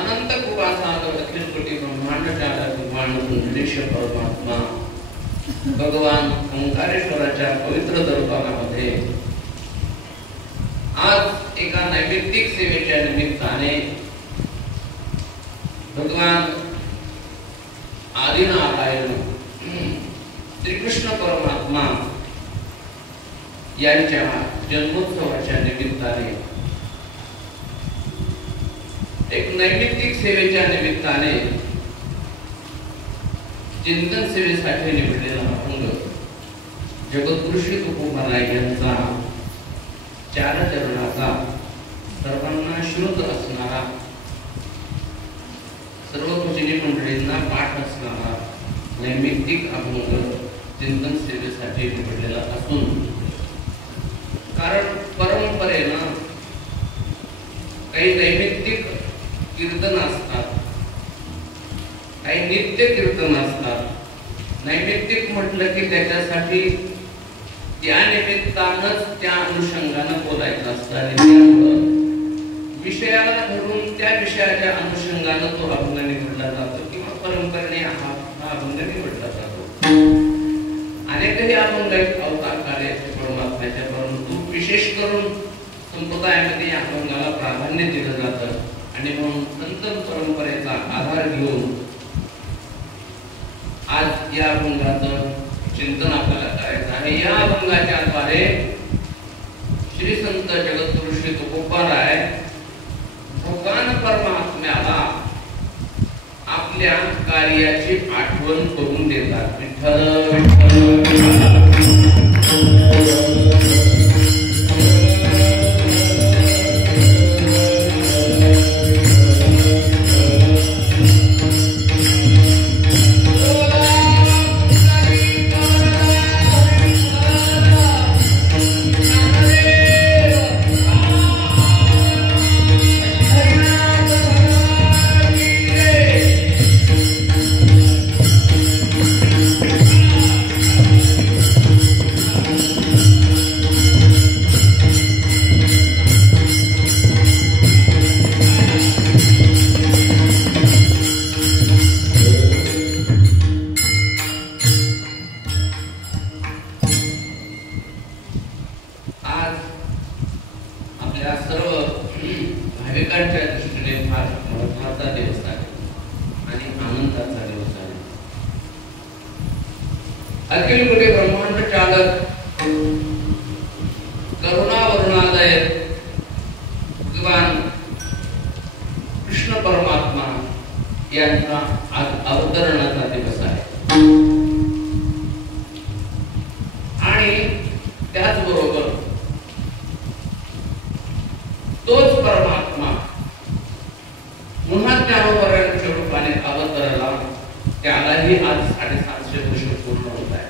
अनंत कृपा सागर अखिल कोटि ब्रह्मांड चालक भगवान पुंडलीश परमात्मा भगवान ओंकारेश्वराच्या पवित्र दरबारामध्ये आज एका नैमित्तिक सेवेच्या निमित्ताने भगवान आदिनारायण श्रीकृष्ण परमात्मा यांच्या जन्मोत्सवाच्या निमित्ताने एक नैमित्तिक सेवेच्या निमित्ताने चिंतन सेवेसाठी निवडलेला अभंग जगद्गुरु श्री तुकोबाराय यांचा चार चरणाचा सर्वांना श्रुत असणारा सर्व भजनी मंडळींना पाठ असणारा नैमित्तिक अभंग चिंतन सेवेसाठी निवडलेला असून कारण परंपरेनं काही नैमित्तिक कीर्तन असतात, काही नित्य कीर्तन असतात। नैमित्तिक म्हटलं की त्याच्यासाठी त्या निमित्तानंच त्या अनुषंगानं बोलायचं असतं आणि त्यामुळं विषयाला धरून त्या विषयाच्या अनुषंगानं तो अभंग निवडला जातो किंवा परंपरेने हा अभंग निवडला जातो। अनेकही अभंग आहेत अवतार कार्याचे परमात्म्याच्या, परंतु विशेष करून संप्रदायामध्ये या अभंगाला प्राधान्य दिलं जातं आणि म्हणून संत परंपरेचा आधार घेऊन आज या अभंगाचं चिंतन आपल्याला करायचं आहे। या अभंगाच्या द्वारे श्री संत जगद्गुरु श्री तुकोबाराय भगवान परमात्म्याला आपल्या कार्याची आठवण करून देतात। विठ्ठल विठ्ठल अखिल कोटी ब्रह्मांड चालक करुणा वरुणालय भगवान कृष्ण परमात्मा यांचा आज अवतरणाचा दिवस आहे आणि त्याचबरोबर तोच परमात्मा पुन्हा ज्ञानोबराच्या रूपाने अवतरला, त्यालाही आज 750 वर्ष पूर्ण होत आहे।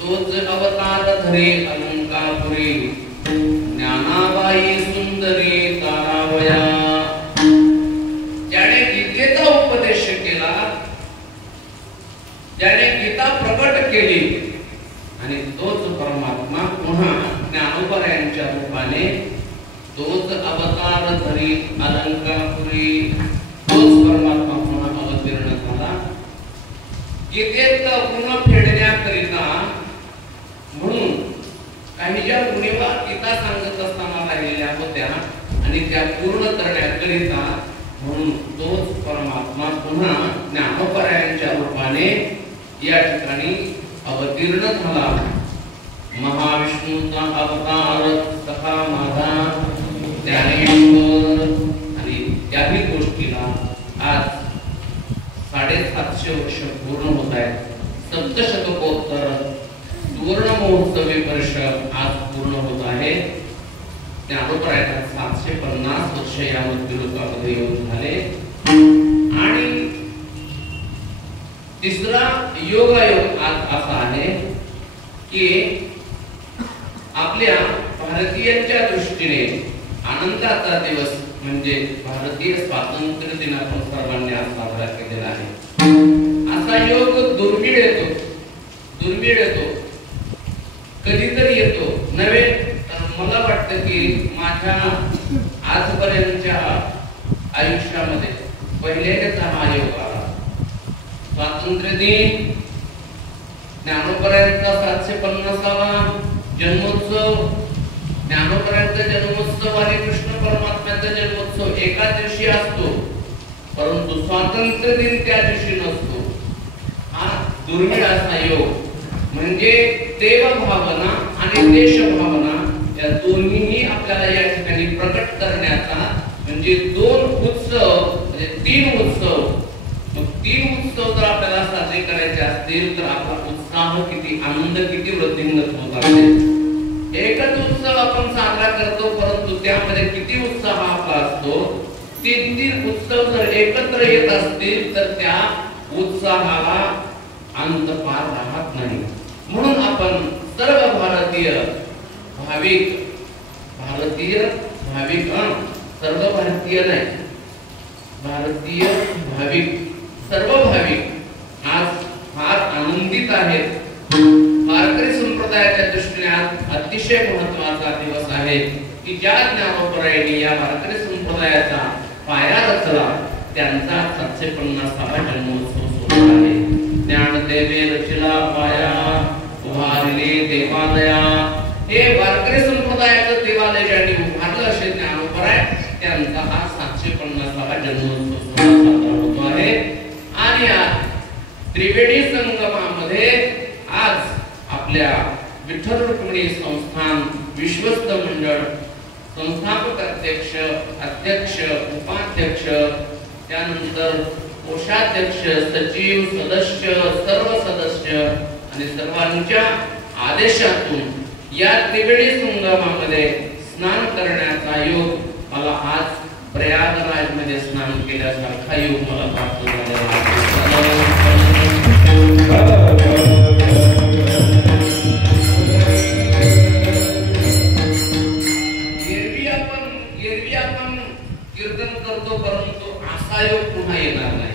तोच अवतार धरे अलंकापुरी ज्ञानाबाई सुंदरी तारावया, ज्याने गीतेचा उपदेश केला, ज्याने गीता प्रकट केली आणि तोच परमात्मा पुन्हा ज्ञानोबरायांच्या रूपाने तोच अवतार धरी अलंकापुरी तोच परमात्मा पुन्हा अवतरण झाला। गीतेचा पूर्ण फेडण्याकरिता म्हणून काही ज्या उणिवा गीता सांगत असताना राहिलेल्या होत्या आणि त्या पूर्ण करण्याकरिता म्हणून तोच परमात्मा पुन्हा ज्ञानोबरायांच्या रूपाने या ठिकाणी अवतीर्ण झाला। महाविष्णूचा अवतार सखा माझा ज्ञानेश्वर, आणि त्याही गोष्टीला आज 750 वर्ष पूर्ण होत आहेत। सप्तशतकोत्तर सुवर्ण महोत्सवी वर्ष आज पूर्ण होत आहे। ज्ञानोबरायांना 750 वर्ष या मृत्यूलोकामध्ये येऊन झाले आणि तिसरा योगायोग आज असा आहे की आपल्या भारतीयांच्या दृष्टीने आनंदाचा दिवस म्हणजे भारतीय स्वातंत्र्य दिन आपण सर्वांनी आज साजरा केलेला आहे। असा योग दुर्मिळ येतो, कधीतरी येतो नव्हे। मला वाटतं की माझ्या आजपर्यंतच्या आयुष्यामध्ये पहिल्यांदाच हा योग आला स्वातंत्र्य दिन, ज्ञानोबरायांचा 750वा जन्मोत्सव, ज्ञानोबरायांचा जन्मोत्सव आणि कृष्ण परमात्म्याचा जन्मोत्सव एका दिवशी असतो, परंतु स्वातंत्र्य दिन त्या दिवशी नसतो. हा दुर्मिळ असा योग. म्हणजे देवभावना आणि देशभावना या दोन्हीही आपल्याला या ठिकाणी प्रकट करण्याचा, म्हणजे दोन उत्सव म्हणजे 3 उत्सव. मग 3 उत्सव जर आपल्याला साजरे करायचे असतील तर आपला उत्साह किती, आनंद किती वृद्धिंगत होत असेल. एकच उत्सव आपण साजरा करतो परंतु त्यामध्ये किती उत्साह आपला असतो. 3 उत्सव जर एकत्र येत असतील तर त्या उत्साहाला अंत पार राहत नाही. म्हणून आपण सर्व भारतीय भाविक सर्व भारतीय नाही, भारतीय भाविक सर्व भाविक आज फार आनंदित आहेत. वारकरी संप्रदायाच्या दृष्टीने आज अतिशय महत्त्वाचा दिवस आहे की ज्या ज्ञानोबरायांनी या वारकरी संप्रदायाचा पाया रचला त्यांचा 750वा जन्मोत्सव सोहळा आहे. ज्ञानदेवे रचिला पाया उभारले देवालया. हे वारकरी संप्रदायाचं देवालय ज्यांनी उभारलं असे ज्ञानोबराय त्यांचा हा 750वा जन्मोत्सव साजरा होतो आहे. आणि या त्रिवेणी संगमामध्ये आज आपल्या विठ्ठल रुक्मिणी संस्थान विश्वस्त मंडळ संस्थापक अध्यक्ष, अध्यक्ष, उपाध्यक्ष, त्यानंतर कोषाध्यक्ष, सचिव, सदस्य, सर्व सदस्य आणि सर्वांच्या आदेशातून या त्रिवेणी संगमामध्ये स्नान करण्याचा योग मला आज प्रयागराज मध्ये स्नान केल्यासारखा योग मला प्राप्त झालेला आहे. एरवी आपण कीर्तन करतो परंतु असा योग पुन्हा येणार नाही.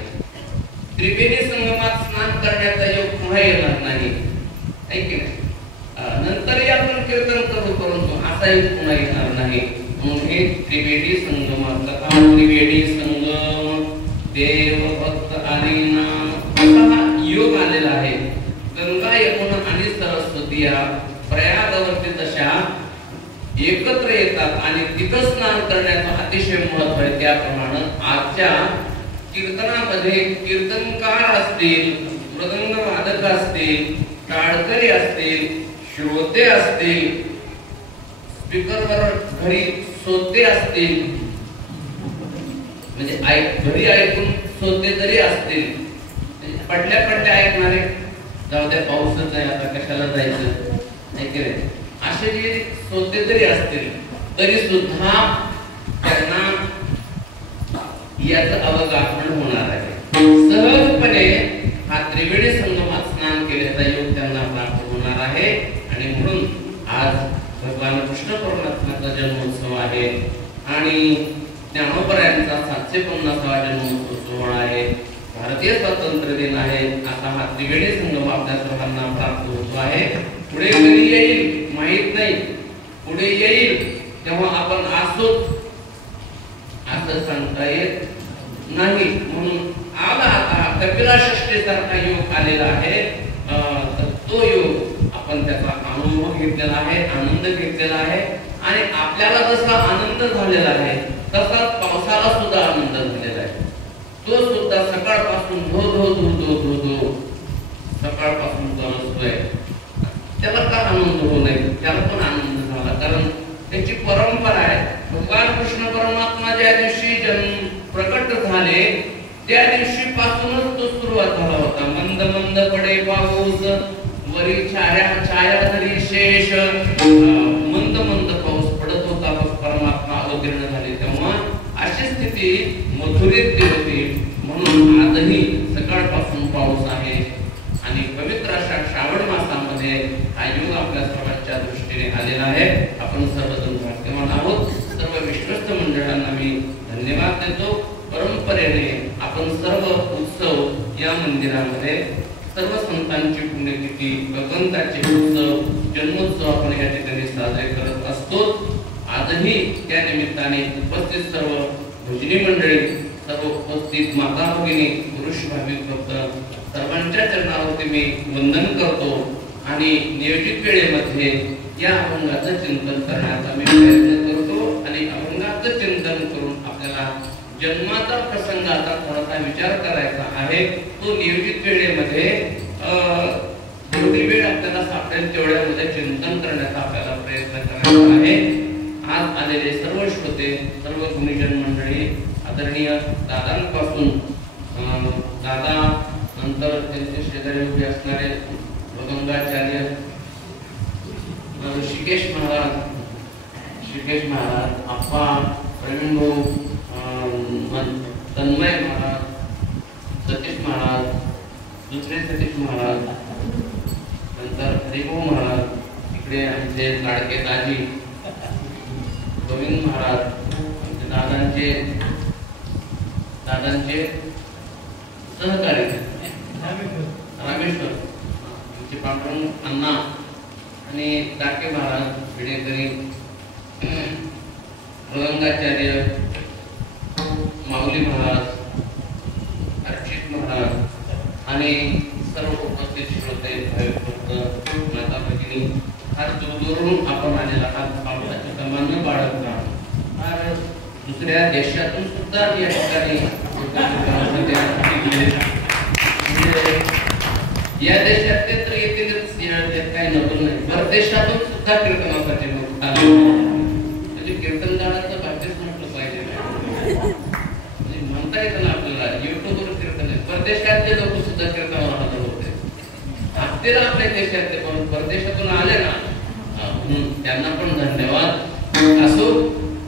त्रिवेणी संगमात स्नान करण्याचा योग पुन्हा येणार नाही. ऐक ना, नंतरही आपण कीर्तन करू परंतु असा योग पुन्हा येणार नाही. म्हणून हे त्रिवेणी संगम, कथा त्रिवेणी संगम, देव भक्त आणि नाम असा हा योग आलेला आहे. गंगा, यमुना आणि सरस्वती या प्रयागवरती तशा एकत्र येतात आणि तिथं स्नान करण्याचं अतिशय महत्व आहे. त्याप्रमाणे आजच्या कीर्तनामध्ये कीर्तनकार असतील, मृदंग वादक असतील, टाळकरी असतील, श्रोते असतील, स्पीकरवर घरी श्रोते असतील, म्हणजे घरी ऐकून श्रोते जरी असतील, पडल्या पडल्या ऐकणारे, जाऊ द्या पाऊसच आहे आता कशाला जायचं, ऐकले असे जे श्रोते जरी असतील तरी सुद्धा त्यांना याचं अवगाहन होणार आहे. सहजपणे हा त्रिवेणी संगमात स्नान केल्याचा योग त्यांना प्राप्त होणार आहे. आणि म्हणून आज भगवान कृष्ण परमात्म्याचा जन्मोत्सव आहे आणि ज्ञानोबरायांचा 750वा जन्मोत्सव सोहळा आहे. भारतीय स्वातंत्र्य दिन आहे. आता हा त्रिवेणी संगम आपल्या सर्वांना प्राप्त होतो आहे. पुढे कधी येईल माहित नाही, पुढे येईल तेव्हा आपण असोच असं सांगता येत नाही. म्हणून आला आता कपिलाष्टमी सारखा योग आलेला आहे. तर तो योग आपण त्याचा अनुभव घेतलेला आहे, आनंद घेतलेला आहे. आणि आपल्याला जसा आनंद झालेला आहे तसाच पावसाला सुद्धा आनंद झालेला आहे. तो सुद्धा सकाळपासून धो धो धो धो धो धो सकाळपासून बरसतोय. त्याला का आनंद होऊ नये, त्याला पण आनंद झाला, कारण त्याची परंपरा आहे. भगवान कृष्ण परमात्मा ज्या दिवशी जन्म प्रकट झाले त्या दिवशी पासूनच तो सुरुवात झाला होता. मंद मंद पडे पाऊस, वरी छाया धरी शेष, मंद मंद पाऊस पडत होता. परमात्मा अवतीर्ण झाले तेव्हा अशी स्थिती मथुरेत होती. म्हणून आजही सकाळपासून पाऊस आहे आणि पवित्र अशा श्रावण मासामध्ये हा योग आपल्या सर्वांच्या दृष्टीने आलेला आहे. आपण सर्वजण भाग्यवान आहोत. सर्व विश्वस्त मंडळांना मी धन्यवाद देतो. परंपरेने आपण सर्व उत्सव या मंदिरामध्ये सर्व संतांची पुण्यतिथी, भगवंताचे उत्सव, जन्मोत्सव आपण या ठिकाणी साजरे करत असतो. आजही त्या निमित्ताने उपस्थित सर्व भजनी मंडळी, सर्व उपस्थित माता भगिनी, पुरुष भाविक भक्त सर्वांच्या चरणावरती मी वंदन करतो आणि नियोजित वेळेमध्ये या अभंगाचं चिंतन करण्याचा मी प्रयत्न करतो आणि अभंगाचं चिंतन करून आपल्याला जन्माचा प्रसंगाचा थोडासा विचार करायचा आहे. तो नियोजित वेळेमध्ये जेवढी वेळ आपल्याला सापडेल तेवढ्यामध्ये चिंतन करण्याचा आपल्याला प्रयत्न करायचा आहे. आज आलेले सर्व श्रोते, सर्व गुणीजन मंडळी, आदरणीय दादांपासून दादा, नंतर त्यांचे शेजारी उभे असणारे अभंगाचार्य ऋषिकेश महाराज, आप्पा, प्रवीण भाऊ, तन्मय महाराज, सतीश महाराज, दुसरे सतीश महाराज, नंतर हरिभाऊ महाराज, इकडे आमचे लाडके दाजी गोविंद महाराज, दादांचे सहकारी रामेश्वर, आमचे पांडुरंग अण्णा आणि डाके महाराज, पिढेकरी, अभंगाचार्य माऊली महाराज, अर्चित महाराज आणि सर्व उपस्थित श्रोते, माता भगिनी, फार दूरदूरून आपण आलेला आहात. पावसाच्या क्रमानं बाळगता फार दुसऱ्या देशातून सुद्धा या ठिकाणी या देशातले तर येतीलच, काही नवल नाही, परदेशातून सुद्धा कीर्तनासाठी लोक आले. म्हणजे कीर्तनदाराचं भाग्यच म्हटलं पाहिजे, म्हणजे म्हणता येतं ना आपल्याला युट्यूबवर कीर्तन आहे. परदेशातले लोक सुद्धा कीर्तनावर हजर होते. आपल्याला आपल्या देशातले पण परदेशातून आले ना, त्यांना पण धन्यवाद असो,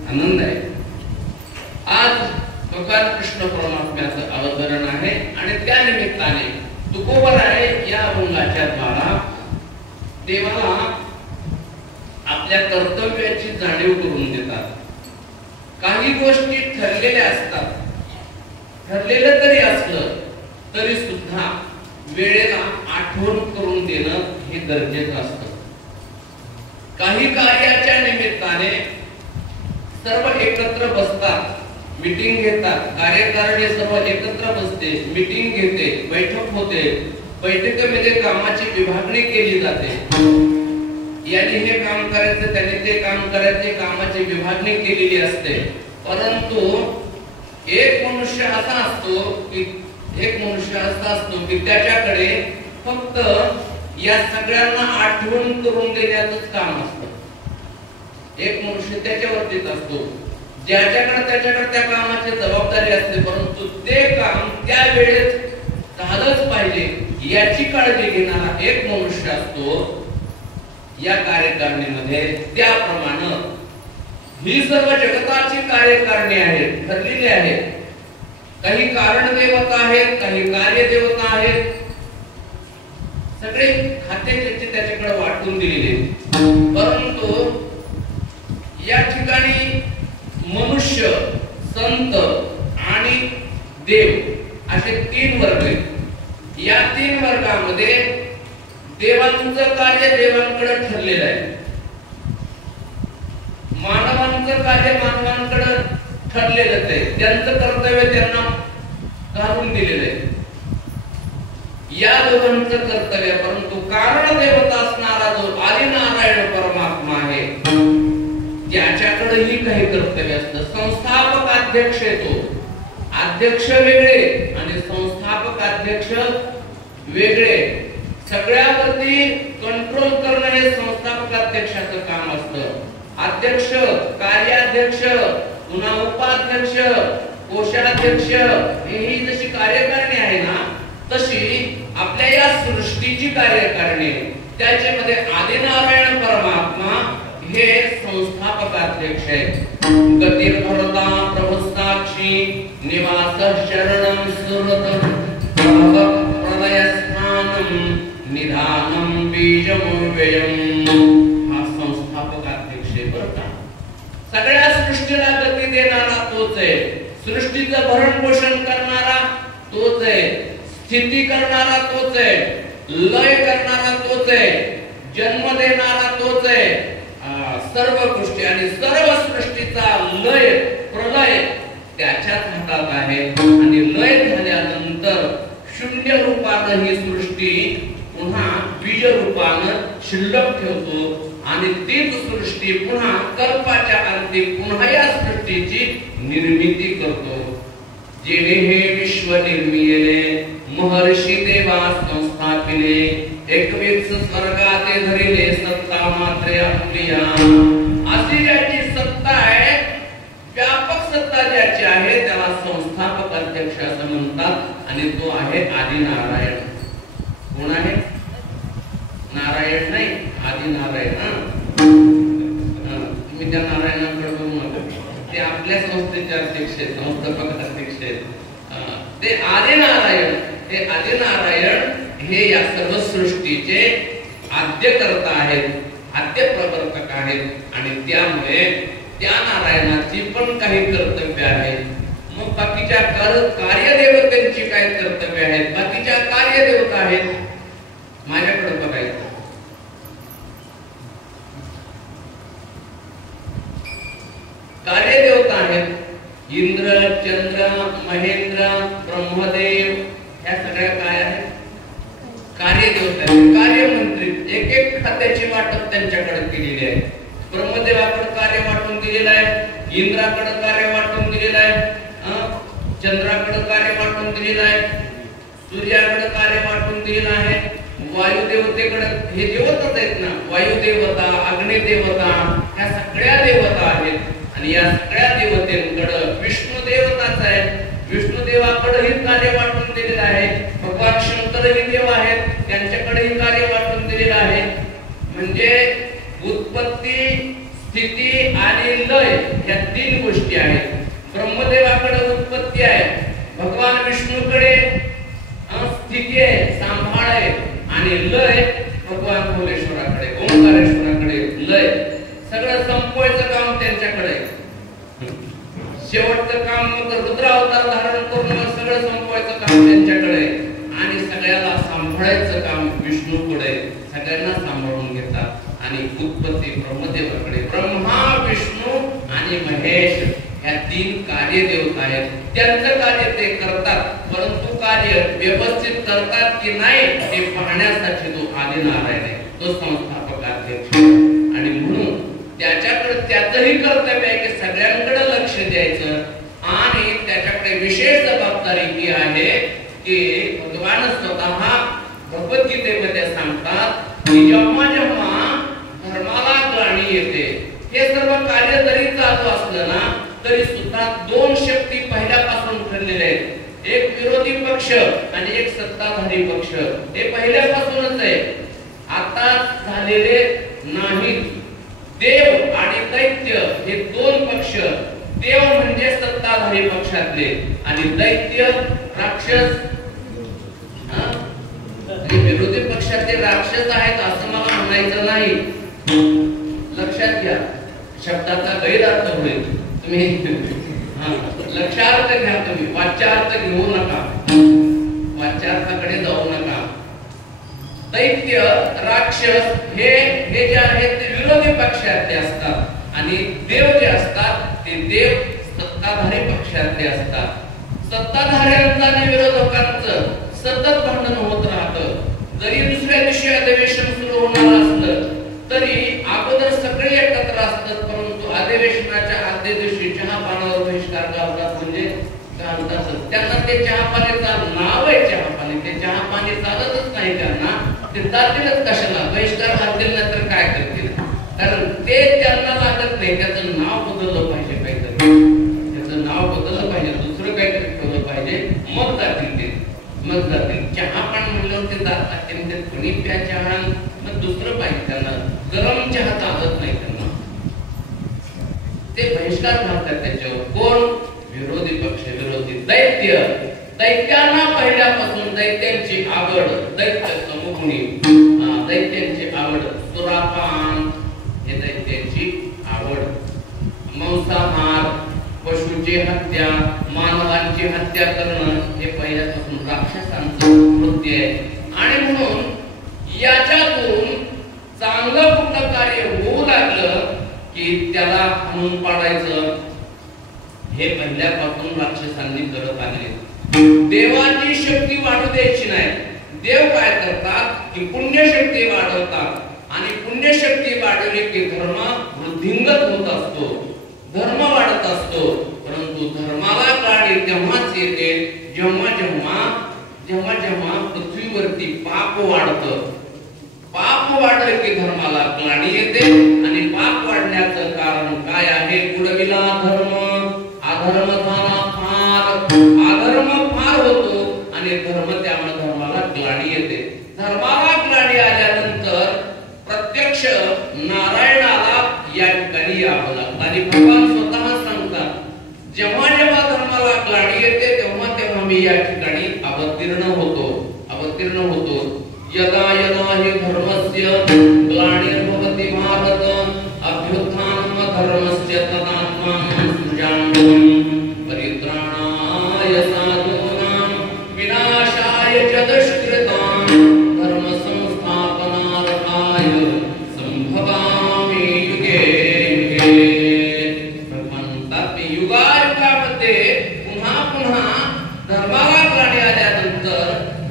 आनंद आहे. आज भगवान कृष्ण परमात्म्याचं अवतरण आहे आणि त्या निमित्ताने तुकोबराय या अभंगाच्या द्वारा देवाला आपल्या कर्तव्याची जाणीव करून देतात. काही गोष्टी ठरलेल्या असतात, ठरलेलं जरी असलं तरी सुद्धा वेळेला आठवण करून देणं हे गरजेचं असतं. काही कार्याच्या निमित्ताने सर्व एकत्र बसतात, मीटिंग घेतात, कार्यकारिणी सर्व एकत्र बसते, मीटिंग घेते, बैठक होते, बैठकीमध्ये कामाची विभागणी केली जाते. याने हे काम करायचं, त्याने ते काम करायचे, कामाची विभागणी केलेली असते. परंतु एक मनुष्य असा असतो की त्याच्याकडे फक्त या सगळ्यांना आठवण करून देण्याचंच काम असतं. एक मनुष्य त्याच्यावरतीच असतो, त्याच्याकडे त्या कामाची जबाबदारी असते, परंतु ते काम त्या वेळेत झालंच पाहिजे याची काळजी घेणारा एक मनुष्य असतो या कार्यकारिणीमध्ये. त्याप्रमाणे ही सर्व जगताची कार्यकारिणी आहे, ठरलेली आहे. काही कारण देवता आहेत, काही कार्य देवता आहेत, सगळे खाते त्याच्याकडे वाटून दिलेले. परंतु या ठिकाणी मनुष्य, संत आणि देव असे तीन वर्ग आहेत. या तीन वर्गामध्ये देवांचं कार्य देवांकडे ठरलेलं आहे, मानवांचं कार्य मानवांकडे ठरलेलंच आहे, त्यांचं कर्तव्य त्यांना घालून दिलेलं आहे. या दोघांचं कर्तव्य, परंतु कारण देवता असणारा जो आदिनारायण परमात्मा आहे त्याच्याकडेही काही कर्तव्य असतं. संस्थापक अध्यक्ष येतो, अध्यक्ष वेगळे आणि संस्थापक अध्यक्ष वेगळे. सगळ्यावरती कंट्रोल करणं हे संस्थापक अध्यक्षाचं काम असतं. अध्यक्ष, कार्याध्यक्ष, पुन्हा उपाध्यक्ष, कोषाध्यक्ष, ही जशी कार्यकारिणी आहे ना, तशी आपल्या या सृष्टीची कार्यकारिणी, त्याच्यामध्ये आदिनारायण परमात्मा हे संस्थापक अध्यक्ष आहेत. गतिर्भरता प्रभुस्ताक्षी निवास शरणं सुरत प्रलयस्नानं निधानं बीजमव्ययम्. हा संस्थापक अध्यक्ष आहे बरं का. सगळ्या सृष्टीला गती देणारा तोच आहे, सृष्टीचं भरण पोषण करणारा तोच आहे, स्थिती करणारा तोच आहे, लय करणारा तोच आहे, जन्म देणारा तोच आहे. सर्व गोष्टी आणि सर्व सृष्टीचा लय प्रलय त्याच्याच हातात आहे आणि लय झाल्यानंतर शून्य रूपानं ही सृष्टी पुन्हा बीज रूपानं शिल्लक ठेवतो आणि तीच सृष्टी पुन्हा कल्पाच्या अंती पुन्हा या सृष्टीची निर्मिती करतो. जेणे हे विश्व निर्मिले महर्षी देवा संस्थापिले एकवीस स्वर्गाते धरिले सत्ता मात्रे आपलिया. अशी ज्याची सत्ता आहे, व्यापक सत्ता ज्याची आहे त्याला संस्थापक अध्यक्ष असं म्हणतात आणि तो आहे आदिनारायण. कोण आहे? नारायण नाही, आदिनारायण. तुम्ही त्या नारायणाकडे बघू नका, ते आपल्या संस्थेचे अध्यक्ष आहेत, संस्थापक अध्यक्ष आहेत. ते आदिनारायण, हे आदिनारायण हे या सर्व सृष्टीचे आद्यकर्ता आहेत, आद्य प्रवर्तक आहेत आणि त्यामुळे त्या नारायणाची पण काही कर्तव्य आहेत. मग बाकीच्या कार्यदेवतांची काय कर्तव्य आहेत? बाकीच्या कार्यदेवता आहेत. माझ्याकडे बघायचं, कार्यदेवता आहेत इंद्र, चंद्र, महेंद्र, ब्रह्मदेव. या सगळ्या काय आहेत? कार्यदेवता, कार्यमंत्री. एक एक खात्याची वाटप त्यांच्याकडे केलेली आहे. ब्रह्मदेवाकडे कार्य वाटून दिलेलं आहे, इंद्राकडे कार्य वाटून दिलेलं आहे, चंद्राकडे कार्य वाटून दिलेलं आहे, सूर्याकडे कार्य वाटून दिलेलं आहे, वायुदेवतेकडे, हे देवताच आहेत ना, वायुदेवता, अग्निदेवता, ह्या सगळ्या देवता आहेत. आणि या सगळ्या देवतेंकडे विष्णू देवताच आहे, विष्णुदेवाकडेही कार्य वाटून दिलेलं आहे. भगवान शंकरही देव आहेत, त्यांच्याकडेही कार्य वाटून दिलेलं आहे. म्हणजे उत्पत्ती, स्थिती आणि लय या तीन गोष्टी आहेत. ब्रह्मदेवाकडे उत्पत्ती आहे, भगवान विष्णूकडे स्थिती आहे, सांभाळ आहे आणि लय भगवान भोलेश्वराकडे, ओंकारेश्वराकडे लय. सगळं संपवायचं काम त्यांच्याकडे. शेवटचं काम मग रुद्र अवतार धारण करून सगळं संपवायचं काम त्यांच्याकडे आणि सगळ्याला सांभाळायचं काम विष्णूकडे. सगळ्यांना सांभाळून घेतात आणि उत्पत्ती ब्रह्मदेवाकडे. ब्रह्मा, विष्णू आणि महेश या तीन कार्यदेवता आहेत. त्यांचं कार्य ते करतात, परंतु कार्य व्यवस्थित करतात की नाही हे पाहण्यासाठी तो आदिनारायण आहे, तो संस्थापक अध्यक्ष. आणि म्हणून त्याच्याकडे त्याचंही कर्तव्य आहे की सगळ्यांकडे लक्ष द्यायचं आणि त्याच्याकडे विशेष जबाबदारी ही आहे की भगवान स्वतः भगवद्गीतेमध्ये सांगतात की जेव्हा जेव्हा धर्माला ग्लानी येते, हे सर्व कार्य जरी चालू असलं ना तरी सुद्धा दोन शक्ती पहिल्यापासून ठरलेल्या आहेत. एक विरोधी पक्ष आणि एक सत्ताधारी पक्ष. हे पहिल्यापासूनच आहे, आता झालेले नाहीत. देव आणि दैत्य हे दोन पक्ष. देव म्हणजे सत्ताधारी पक्षातले आणि दैत्य राक्षस विरोधी पक्षातले राक्षस आहेत असं मला म्हणायचं नाही. लक्षात घ्या, शब्दाचा गैरअर्थ होईल. तुम्ही लक्षार्थ घ्या, तुम्ही वाच्यार्थ घेऊ नका, वाच्यार्थाकडे जाऊ नका. दैत्य, राक्षस हे जे आहेत ते विरोधी पक्षातले असतात आणि देव जे असतात ते देव सत्ताधारी पक्षातले असतात. सत्ताधाऱ्यांचं आणि विरोधकांचं सतत भांडण होत राहतं. जरी दुसऱ्या दिवशी अधिवेशन सुरू होणार असलं तरी अगोदर सगळे एकत्र असतात, परंतु अधिवेशनाच्या आदल्या दिवशी चहा पाण्यावर बहिष्कार घालतात. म्हणजे घालतातच. त्यांना ते चहा पाण्याचं नाव आहे चहा पाणी, ते चहा पाणी चालतच नाही त्यांना. ते जातीलच कशाला, बहिष्कार घालतील नाही तर काय करतील, कारण ते त्यांना लागत नाही. त्याचं नाव बदललं पाहिजे, काहीतरी त्याचं नाव बदललं पाहिजे, दुसरं काहीतरी ठेवलं पाहिजे, मग जातील ते, मग जातील. चहा पाणी म्हणल्यावर ते जातात, ते कोणी प्या चहा, मग दुसरं पाहिजे त्यांना. गरम चहा चालत नाही त्यांना, ते बहिष्कार घालतात त्याच्यावर. कोण? विरोधी पक्ष, विरोधी दैत्य. दैत्यांना पहिल्यापासून दैत्यांची आवड, दैत्य समूहनी, दैत्यांची आवड, सुरापान हे दैत्यांची आवड. मांसाहार, पशूची हत्या, मानवांची हत्या करणं हे पहिल्यापासून राक्षसांचं कृत्य आहे. आणि म्हणून याच्यातून चांगलं कुठलं कार्य होऊ लागलं की त्याला हाणून पाडायचं हे पहिल्यापासून द्यायची नाही. देव काय करतात की पुण्यशक्ती वाढवतात आणि पुण्यशक्ती वाढवली की धर्म वृद्धिंगत होत असतो, धर्म वाढत असतो. परंतु धर्माला ग्लानी तेव्हाच येते जेव्हा जेव्हा जेव्हा जेव्हा पृथ्वीवरती पाप वाढतं. पाप वाढलं की धर्माला ग्लानी येते आणि पाप वाढण्याचं कारण काय आहे? बुडविला धर्म, अधर्म झाला फार, अधर्म फार होतो आणि त्यामुळे धर्माला ग्लानी येते. धर्माला ग्लानी आल्यानंतर प्रत्यक्ष नारायणाला या ठिकाणी यावं लागतं आणि भगवान स्वतः सांगतात जेव्हा जेव्हा धर्माला ग्लानी येते तेव्हा तेव्हा मी या ठिकाणी अवतीर्ण होतो. यदा यदा हि धर्मस्य ग्लानिर्भवति भारत अभ्युत्थानं धर्मस्य तदात्मानं सृजाम्यहं परित्राणाय साधूनां विनाशाय च दुष्कृतां धर्म संस्थापनार्थाय संभवामि युगे युगे. भगवंतात युगायुगामध्ये पुन्हा पुन्हा धर्माला ग्लानी आल्यानंतर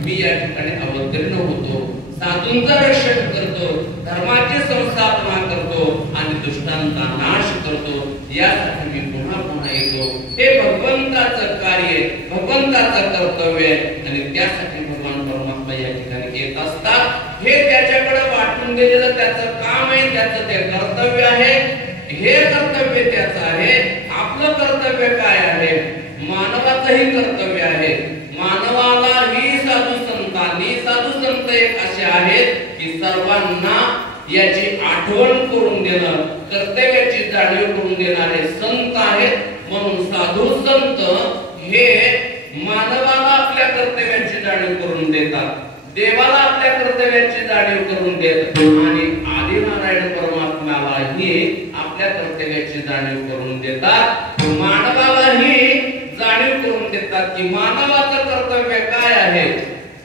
मी या ठिकाणी अवतीर्ण होतो, साधूंचं रक्षण करतो, धर्माची संस्थापना करतो आणि दुष्टांचा नाश करतो. यासाठी मी पुन्हा पुन्हा येतो. हे भगवंताचं कार्य, भगवंताचं कर्तव्य आहे आणि त्यासाठी भगवान परमात्मा या ठिकाणी येत असतात. हे त्याच्याकडे वाटून दिलेलं त्याचं काम आहे, त्याचं ते कर्तव्य आहे. हे कर्तव्य त्याचं आहे. आपलं कर्तव्य काय आहे? मानवाचंही कर्तव्य आहे. मानवाला ही साधू संत एक असे आहेत की सर्वांना याची आठवण करून देणं, कर्तव्याची जाणीव करून देणारे संत आहेत. म्हणून साधू संत हे मानवाला आपल्या कर्तव्याची जाणीव करून देतात, देवाला आपल्या कर्तव्याची जाणीव करून देतात आणि आदिनारायण परमात्म्यालाही आपल्या कर्तव्याची जाणीव करून देतात. मानवालाही जाणीव करून देतात की मानवाचं कर्तव्य काय आहे.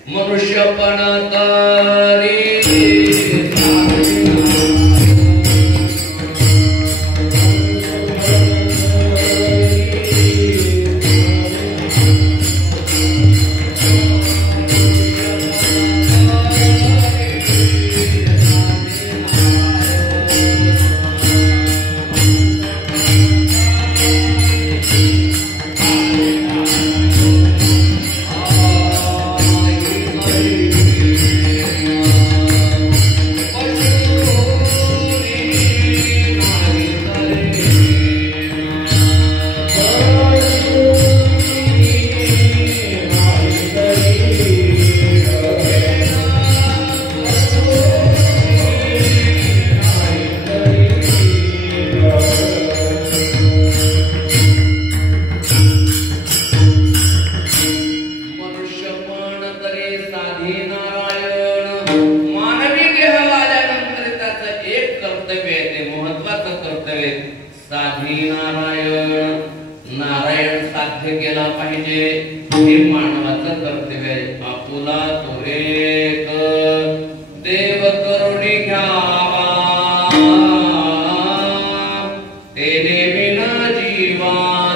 मनुष्यपण तरी नारायण साध्य केला पाहिजे. हे मानवाचं कर्तव्य आहे. आपुला तो एक देव करुणी घ्यावा, तेने विना जीवा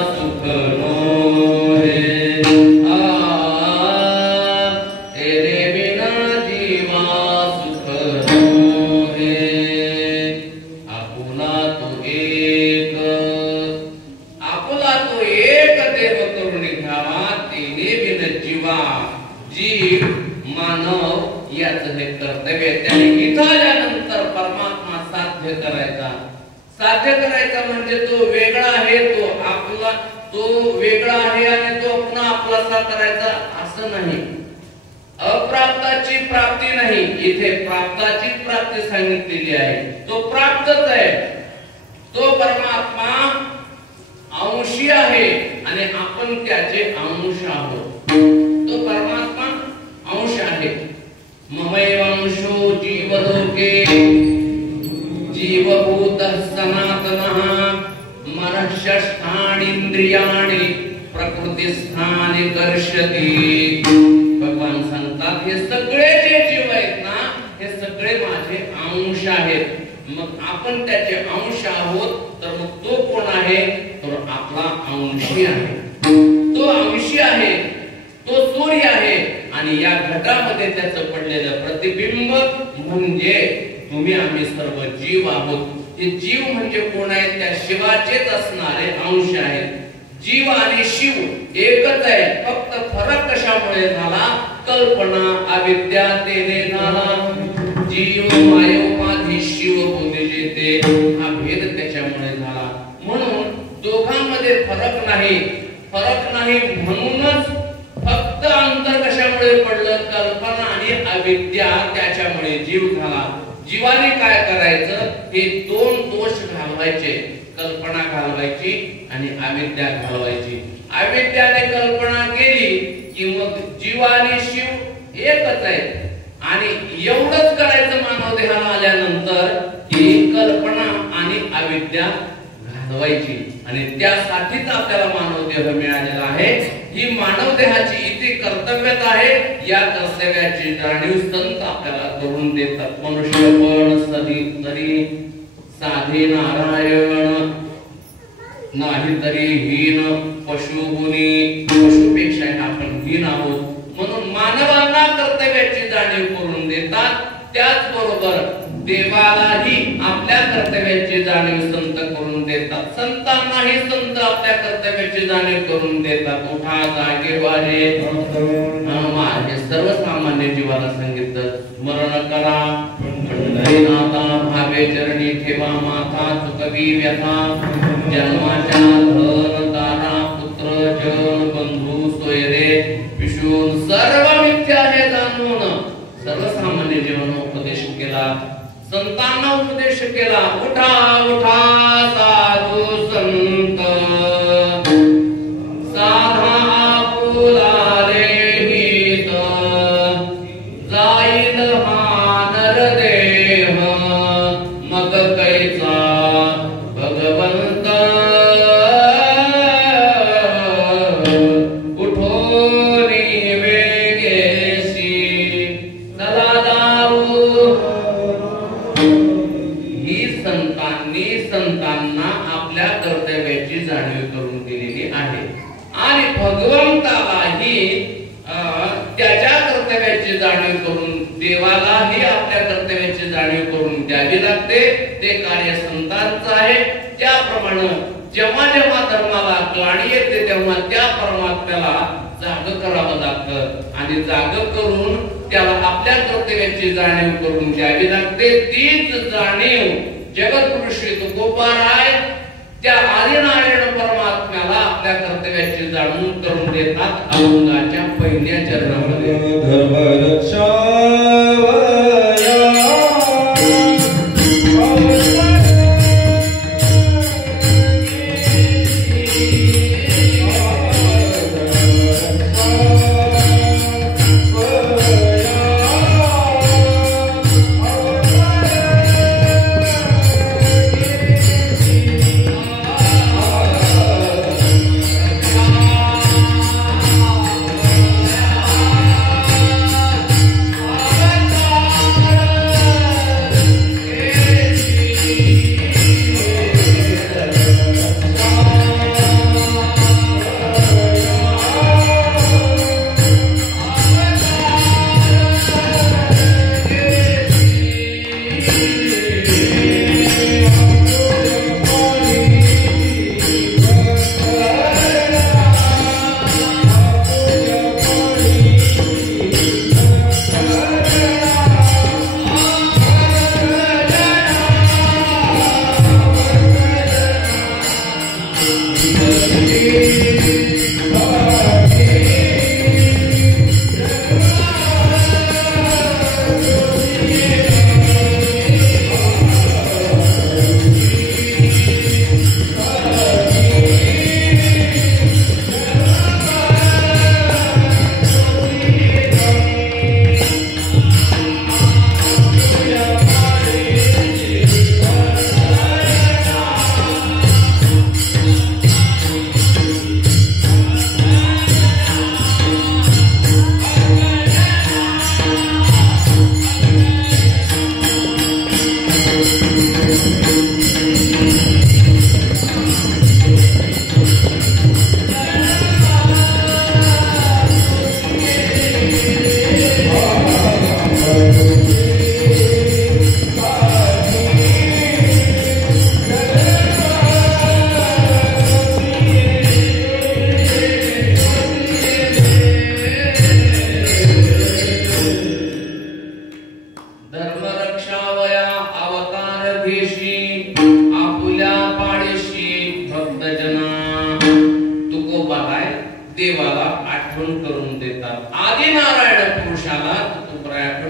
सुख नोहे. तेने विना जीवा सुख नोहे. आपुला तो एक, आपुला तो एक देव करुणी घ्यावा, तेने विना जीवा. जीव मानव याचं हे कर्तव्य. त्याने इथं आल्यानंतर परमात्मा साध्य करायचा. साध्य करायचा म्हणजे तो वेगळा आहे, तो आपला, तो वेगळा आहे आणि तो पुन्हा आपलासा करायचा असं नाही. अप्राप्ताची प्राप्ती नाही, इथे प्राप्ताची प्राप्ती सांगितलेली आहे. तो प्राप्तच आहे. तो परमात्मा अंशी आहे आणि आपण त्याचे अंश आहोत. तो परमात्मा अंश आहे. ममैवांशो जीवलोके जीवभूतः सनातनः मनःषष्ठानींद्रियाणि प्रकृतिस्थानि कर्षति. भगवान सांगतात हे सगळे जे जीव आहेत ना, हे सगळे माझे अंश आहेत. मग आपण त्याचे अंश आहोत. तर मग तो कोण आहे? तर आपला अंशी आहे. तो अंशी आहे, तो सूर्य आहे आणि या घटामध्ये त्याचं पडलेलं प्रतिबिंब म्हणजे तुम्ही आम्ही सर्व जीव आहोत. हे जीव म्हणजे कोण आहेत? त्या शिवाचेच असणारे अंश आहेत. जीव आणि शिव एकच आहे, फक्त फरक कशामुळे झाला? कल्पना अविद्या तेने झाला. जीव मायोपाधी शिव बोले जेते, हा भेद त्याच्यामुळे झाला. म्हणून दोघांमध्ये फरक नाही. फरक नाही म्हणूनच फक्त अंतर कशामुळे पडलं? कल्पना आणि अविद्या, त्याच्यामुळे जीव झाला. जीवाने काय करायचं? हे दोन दोष घालवायचे, कल्पना घालवायची आणि अविद्या घालवायची. अविद्याने कल्पना केली की मग जीव आणि शिव एकच आहे, आणि एवढंच करायचं मानव देहाला आल्यानंतर की कल्पना आणि अविद्या घालवायची. आणि त्यासाठीच आपल्याला मानव देह मिळालेला आहे. ही मानव देहाची इथे कर्तव्यता आहे. या कर्तव्याची जाणीव संत आपल्याला करून देतात. मनुष्यपण सदी तरी साधे नारायण, नाही तरी हीन पशुगुणी, पशुपेक्षा आपण हीन आहोत. म्हणून मानवांना कर्तव्याची जाणीव करून देतात. त्याचबरोबर देवालाही आपल्या कर्तव्याची जाणीव संत करून देतात. संतांनाही संत आपल्या कर्तव्याची जाणीव करून देतात. उठा जागेवारे, हे सर्वसामान्य जीवाला सांगितलं. स्मरण करा पंढरीनाथा, भावे चरणी ठेवा माथा, चुकवी व्यथा. जन्माच्या धन दाना पुत्र जन बंधू सोयरे, विषून सर्व मिथ्या हे जाणून सर्वसामान्य जीवांना उपदेश केला. संतांना उपदेश केला. उठा उठा साधू संत, साधा आपुलारे हित. जाईल हा नरदेह, मग कैचा भगवंत. उठोनी वेगेसी चला दारू. ही संतांना आपल्या कर्तव्याची जाणीव करून दिलेली आहे. आणि भगवंतालाही त्याच्या कर्तव्याची जाणीव करून, देवालाही आपल्या कर्तव्याची जाणीव करून द्यावी लागते. ते कार्य संतांचं आहे. त्याप्रमाणे जेव्हा जेव्हा धर्माला ग्लानी येते तेव्हा त्या परमात्म्याला जाग करावं लागतं. आणि जाग करून त्याला आपल्या कर्तव्याची जाणीव करून द्यावी लागते. तीच जाणीव जगद्गुरु श्री तुकोबाराय त्या आदिनारायण परमात्म्याला आपल्या कर्तव्याची जाणीव करून देतात. अभंगाच्या पहिल्या चरणामध्ये धर्म रक्षा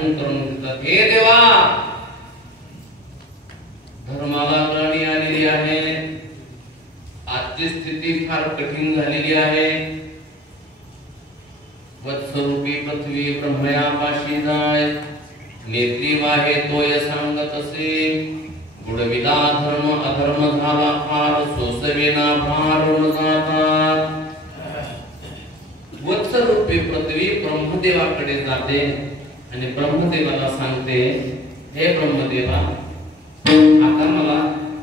भाषण करून देतात, हे देवा, धर्माला ग्लानी आलेली आहे, आजची स्थिती फार कठीण झालेली आहे, वत्सरूपी पृथ्वी ब्रह्मयापाशी जाय, नेत्री वाहे तोय सांगत असे, गुडविदा धर्म अधर्म झाला फार, सोसवेना भार न जाता. वत्सरूपी पृथ्वी ब्रह्मदेवाकडे जाते आणि ब्रह्मदेवाला सांगते, हे ब्रह्मदेवा, आता मला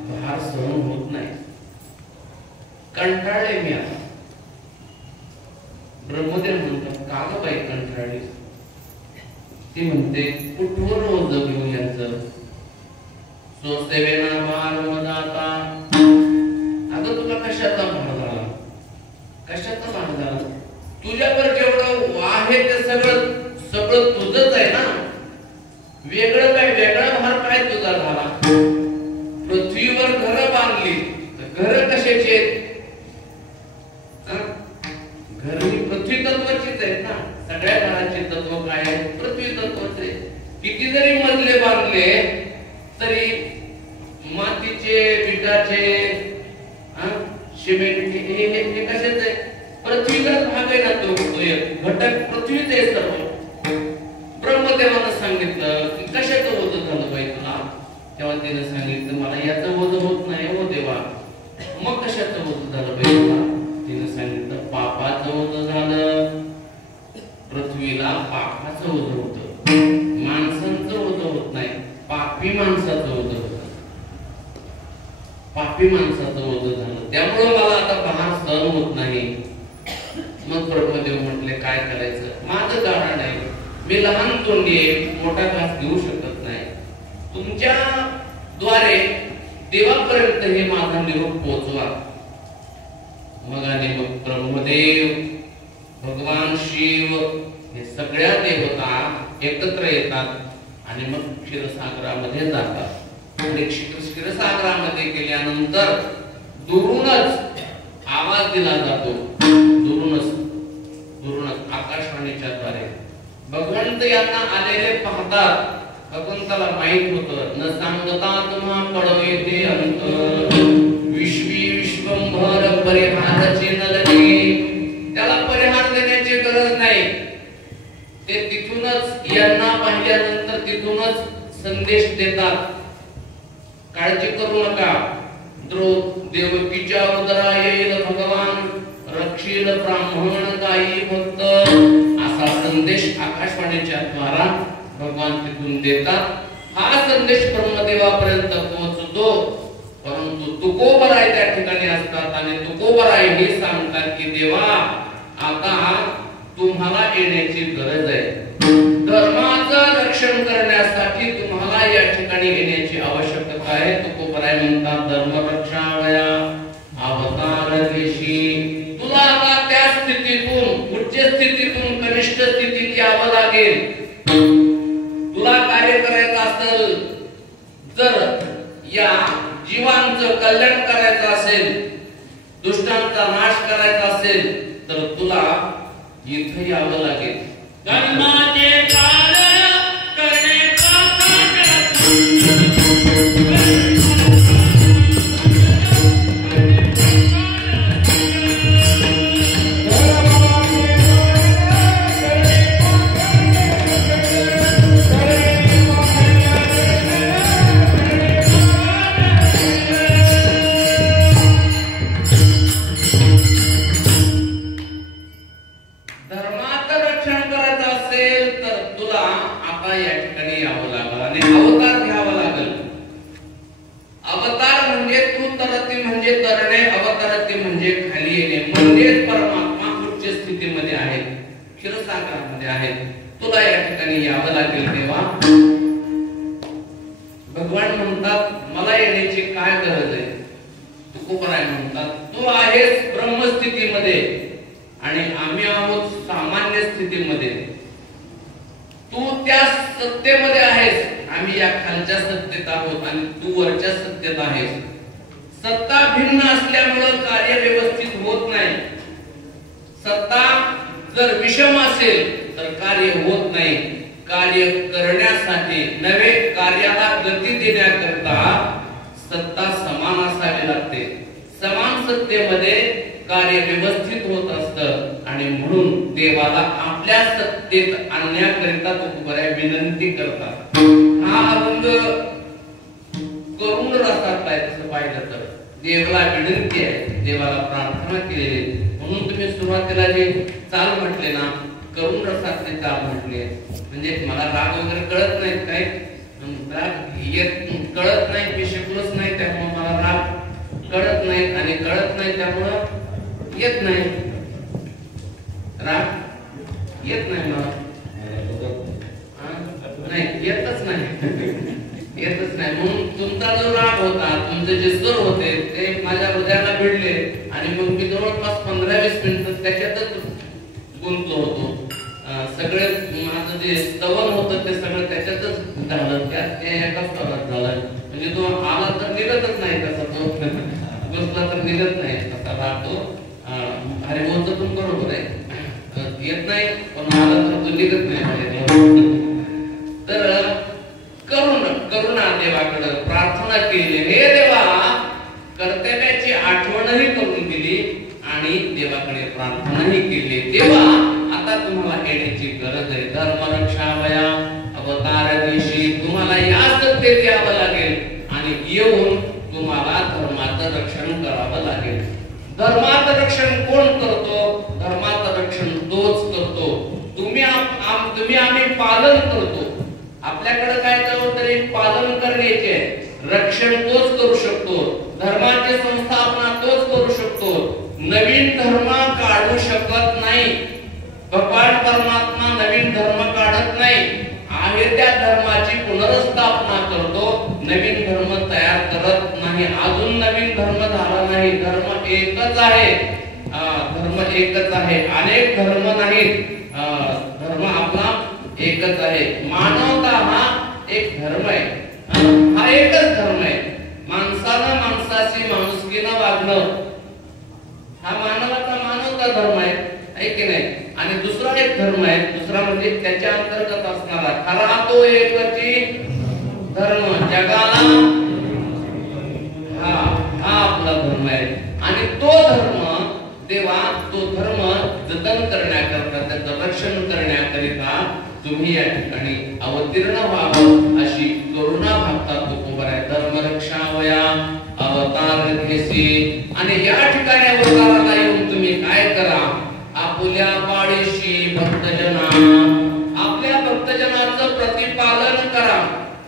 भार सहन होत नाही, कंटाळले मी आता. ब्रह्मदेव म्हणतात, का ग बाई कंटाळली? ती म्हणते, कुठवर रोज घेऊ यांचं, सोसेवेना भार न जाता. अगं तुला कशाचा भार झाला, कशाचा भार झाला? तुझ्यावर जेवढं आहे ते सगळं तुझंच आहे ना, वेगळं काय, वेगळा भार काय तुझा झाला? पृथ्वीवर घरं बांधली, घरं कशाची आहेत? घर ही पृथ्वी तत्वाचीच आहेत ना, सगळ्या घराचे तत्व काय आहे? पृथ्वी तत्वाचे. किती जरी मजले बांधले तरी मातीचे, विटाचे, सिमेंट हे कशाच आहे? पृथ्वीचाच भाग आहे ना तो, घटक पृथ्वीच आहे सर्व. ब्रह्मदेवानं सांगितलं की कशाचं ओझं झालं बाई तुला? तेव्हा तिने सांगितलं, मला याचं ओझं होत नाही हो देवा. मग कशाचं ओझं झालं बाई तुला? तिने सांगितलं, पापाचं ओझं झालं. पृथ्वीला पापाचं ओझं होतं, माणसांचं ओझं होत नाही, पापी माणसाचं ओझं होतं, पापी माणसाचं ओझं झालं. त्यामुळे मला आता भार सहन होत नाही. मग ब्रह्मदेव म्हटले, काय करायचं? माझं कारण आहे, मी लहान तोंडी आहे, मोठा घास घेऊ शकत नाही. तुमच्या द्वारे देवापर्यंत हे माझा निरोप पोहोचवा. मग ब्रह्मदेव, भगवान शिव हे सगळ्या देवता एकत्र येतात आणि मग क्षीरसागरामध्ये जातात. आणि क्षीरसागरामध्ये गेल्यानंतर दुरूनच आवाज दिला जातो, दुरूनच आकाशवाणीच्या द्वारे. भगवंत यांना आलेले पाहतात. भगवंताला माहित होतं, न सांगता तुम्हा पडवे ते अंतर, विश्वी विश्वंभर परिहाराचे न लगे. त्याला परिहार देण्याची गरज नाही. ते तिथूनच यांना पाहिल्यानंतर तिथूनच संदेश देतात, काळजी करू नका, देवकीच्या उदरा येईल भगवान, रक्षील ब्राह्मण गायी भक्त. असा संदेश आकाशवाणीच्या द्वारा भगवान तिथून देतात. हा संदेश ब्रह्मदेवापर्यंत पोहोचतो. परंतु तुकोबराय त्या ठिकाणी असतात आणि तुकोबराय हे सांगतात की देवा, आता तुम्हाला येण्याची गरज आहे. धर्माचं रक्षण करण्यासाठी तुम्हाला या ठिकाणी येण्याची आवश्यकता आहे. तुकोबराय म्हणतात, धर्म रक्षावया अवतार देशी. तुला आता त्या स्थितीतून, उच्च स्थितीतून कनिष्ठ स्थितीत यावं लागेल. तुला कार्य करायचं असेल, जर या जीवांचं कल्याण करायचं असेल, दुष्टांचा नाश करायचा असेल, तर तुला इथे यावं लागेल. कर्माचे कारण करणे तुला या ठिकाणी यावं लागेल. तेव्हा भगवान म्हणतात, मला येण्याची काय गरज आहे? तुकोबराय म्हणतात, तू आहेस ब्रह्मस्थितीमध्ये आणि आम्ही आहोत सामान्य स्थितीमध्ये. तू त्या सत्तेमध्ये आहेस, आम्ही या खालच्या सत्तेत आहोत आणि तू वरच्या सत्तेत आहेस. सत्ता भिन्न असल्यामुळे कार्य व्यवस्थित होत नाही. सत्ता जर विषम असेल तर कार्य होत नाही. कार्य करण्यासाठी नवे कार्याला गती देण्याकरता सत्ता समान असावी लागते. समान सत्तेमध्ये कार्य व्यवस्थित होत असतं आणि म्हणून देवाला आपल्या सत्तेत आणण्याकरिता तुकोबाराय विनंती करतात. हा अभंग करुण रसातला आहे तसं पाहिलं तर. देवाला विनंती आहे, देवाला प्रार्थना केलेली. म्हणून तुम्ही सुरुवातीला जे चाल म्हटले ना, करुण रसातले चाल म्हटले, म्हणजे मला राग वगैरे कळत नाहीत, काय कळत नाही, मी शिकलोच नाही, त्यामुळे मला राग कळत नाही आणि कळत नाही त्यामुळं येत नाही, राग येत नाही मला, नाही येतच नाही, येतच नाही. म्हणून तुमचा जो राग होता, तुमचे जे स्वर होते ते माझ्या हृदयाला भिडले आणि मग मी जवळपास 15-20 मिनिटं त्याच्यातच गुंतलो होतो. सगळे माझं जे स्तवन होतं ते सगळं त्याच्यातच झालं, त्यात एका स्तवात झालं. म्हणजे तो आला तर निघतच नाही, तसा तो बसला तर निघत नाही, तसा राहतो. हरिभोवचं पण बरोबर आहे, येत नाही पण आला तर तो निघत नाही. तर करुणा देवाकडे प्रार्थना केली, हे देवा, कर्तव्याची आठवणही करून दिली आणि देवाकडे प्रार्थनाही केली. देवा, आता तुम्हाला येण्याची गरज आहे. धर्मरक्षावया अवतार दिवशी तुम्हाला या सत्तेत यावं लागेल आणि येऊन तुम्हाला धर्माचं रक्षण करावं लागेल. धर्माचं रक्षण कोण करतो? धर्माचं रक्षण तोच करतो. तुम्ही आम्ही पालन करतो. आपल्याकडे काय जबाबदारी? पालन करण्याचे. रक्षण तोच करू शकतो. धर्माची संस्थापना तोच करू शकतो. नवीन धर्म काढू शकत नाही. भगवान परमात्मा नवीन धर्म काढत नाही, आहे त्या धर्माची पुनर्स्थापना करतो. नवीन धर्म तयार करत नाही. अजून नवीन धर्म झाला नाही. धर्म एकच आहे. धर्म एकच आहे, अनेक धर्म नाहीत. धर्म आपला एकच आहे. मानवता हा एक धर्म आहे. हा एकच धर्म आहे. माणसानं माणसाशी माणुसकीनं वागणं हा मानवाचा मानवता धर्म आहे की नाही. आणि दुसरा एक धर्म आहे, दुसरा म्हणजे त्याच्या अंतर्गत असणारा खरा तो एकची धर्म जगाला, हा आपला धर्म आहे. आणि तो धर्म देवा, तो धर्म जतन करण्याकरता, त्याचं रक्षण करण्याकरिता तुम्ही या ठिकाणी अवतीर्ण व्हावं अशी करुणा भागतात तुकोबाराय. धर्मरक्षावया अवतार घेसी. आणि या ठिकाणी अवताराला येऊन तुम्ही काय करा? आपुल्या पाळीशी भक्तजना, आपल्या भक्तजनाचं प्रतिपालन करा.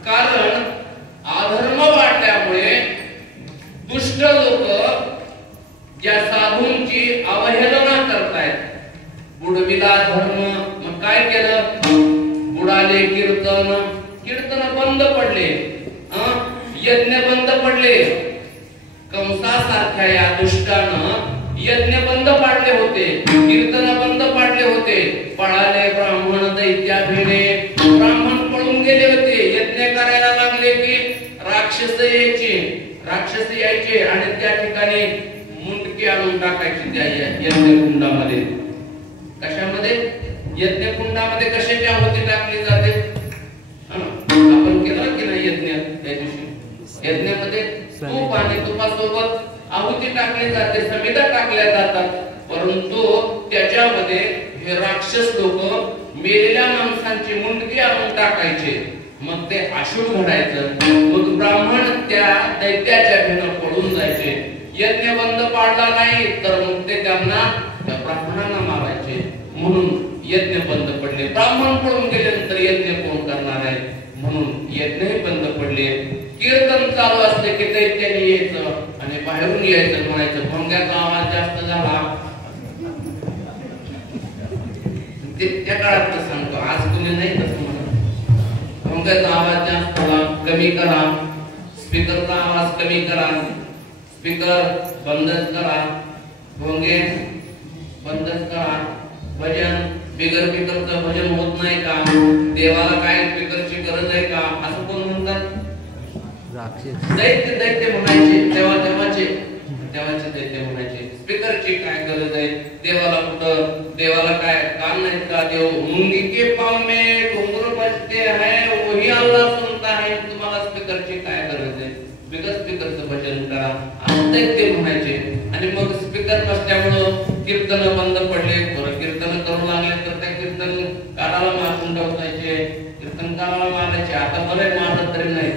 कारण अधर्म वाढल्यामुळे दुष्ट लोक ज्या साधूंची अवहेलना करतायत, बुडविला धर्म, मग काय केलं? बुडाले कीर्तन, कीर्तन बंद पडले, यज्ञ बंद पडले. कंसासारख्या या दुष्टानं यज्ञ बंद पाडले होते, कीर्तन बंद पाडले होते. पळाले ब्राह्मण दैत्या भिडे, ब्राह्मण पळून गेले होते. यज्ञ करायला लागले की राक्षस यायचे आणि त्या ठिकाणी मुंडकी आणून टाकायची त्या यज्ञकुंडामध्ये. कशामध्ये? यज्ञकुंडामध्ये कशाची आहुती टाकली जाते? आपण केलं की नाही यज्ञ? त्या दिवशी यज्ञामध्ये तूप आणि तुपासोबत आहुती टाकली जाते, समिधा टाकल्या जातात. परंतु त्याच्यामध्ये हे राक्षस लोक मेलेल्या माणसांची मुंडकी आणून टाकायचे. मग ते अशुभ घडायचं. मग ब्राह्मण त्या दैत्याच्या भीनं पळून जायचे. यज्ञ बंद पाडला नाही तर मग ते त्यांना त्या ब्राह्मणांना मारायचे. म्हणून यज्ञ बंद पडले. ब्राह्मण पळून गेल्यानंतर यज्ञ कोण करणार आहे? म्हणून यज्ञही बंद पडले. कीर्तन चालू असले की दैत्याने यायचं आणि बाहेरून यायचं, म्हणायचं भोंग्याचा आवाज जास्त झाला. त्या काळात सांगतो, आज तुम्ही नाही तसं म्हणा. भोंग्याचा आवाज जास्त झाला, कमी करा. स्पीकरचा आवाज कमी करा. स्पीकर बंदच करा. भोंगे बंदच करा. भजन बिगर स्पीकरचं भजन होत नाही का? देवाला काय स्पीकरची गरज आहे का? असं कोण म्हणतात? दैत्य म्हणायचे. तेव्हाचे दैत्य म्हणायचे. स्पीकरची काय गरज आहे? देवाला कुठं? देवाला काय कान नाहीत का? देव मुंगी के पाव में घुंगरू बज मी अल्लाह सुनता है, तुम्हाला स्पीकरची काय गरज आहे, बिगर स्पीकरचं भजन करा असं ते म्हणायचे. आणि मग स्पीकर नसल्यामुळं कीर्तन बंद पडले. बरं कीर्तन करू लागले तर त्या कीर्तनकाराला मारून ठेवायचे, कीर्तनकाराला मारायचे. आता बरे मारत तरी नाही,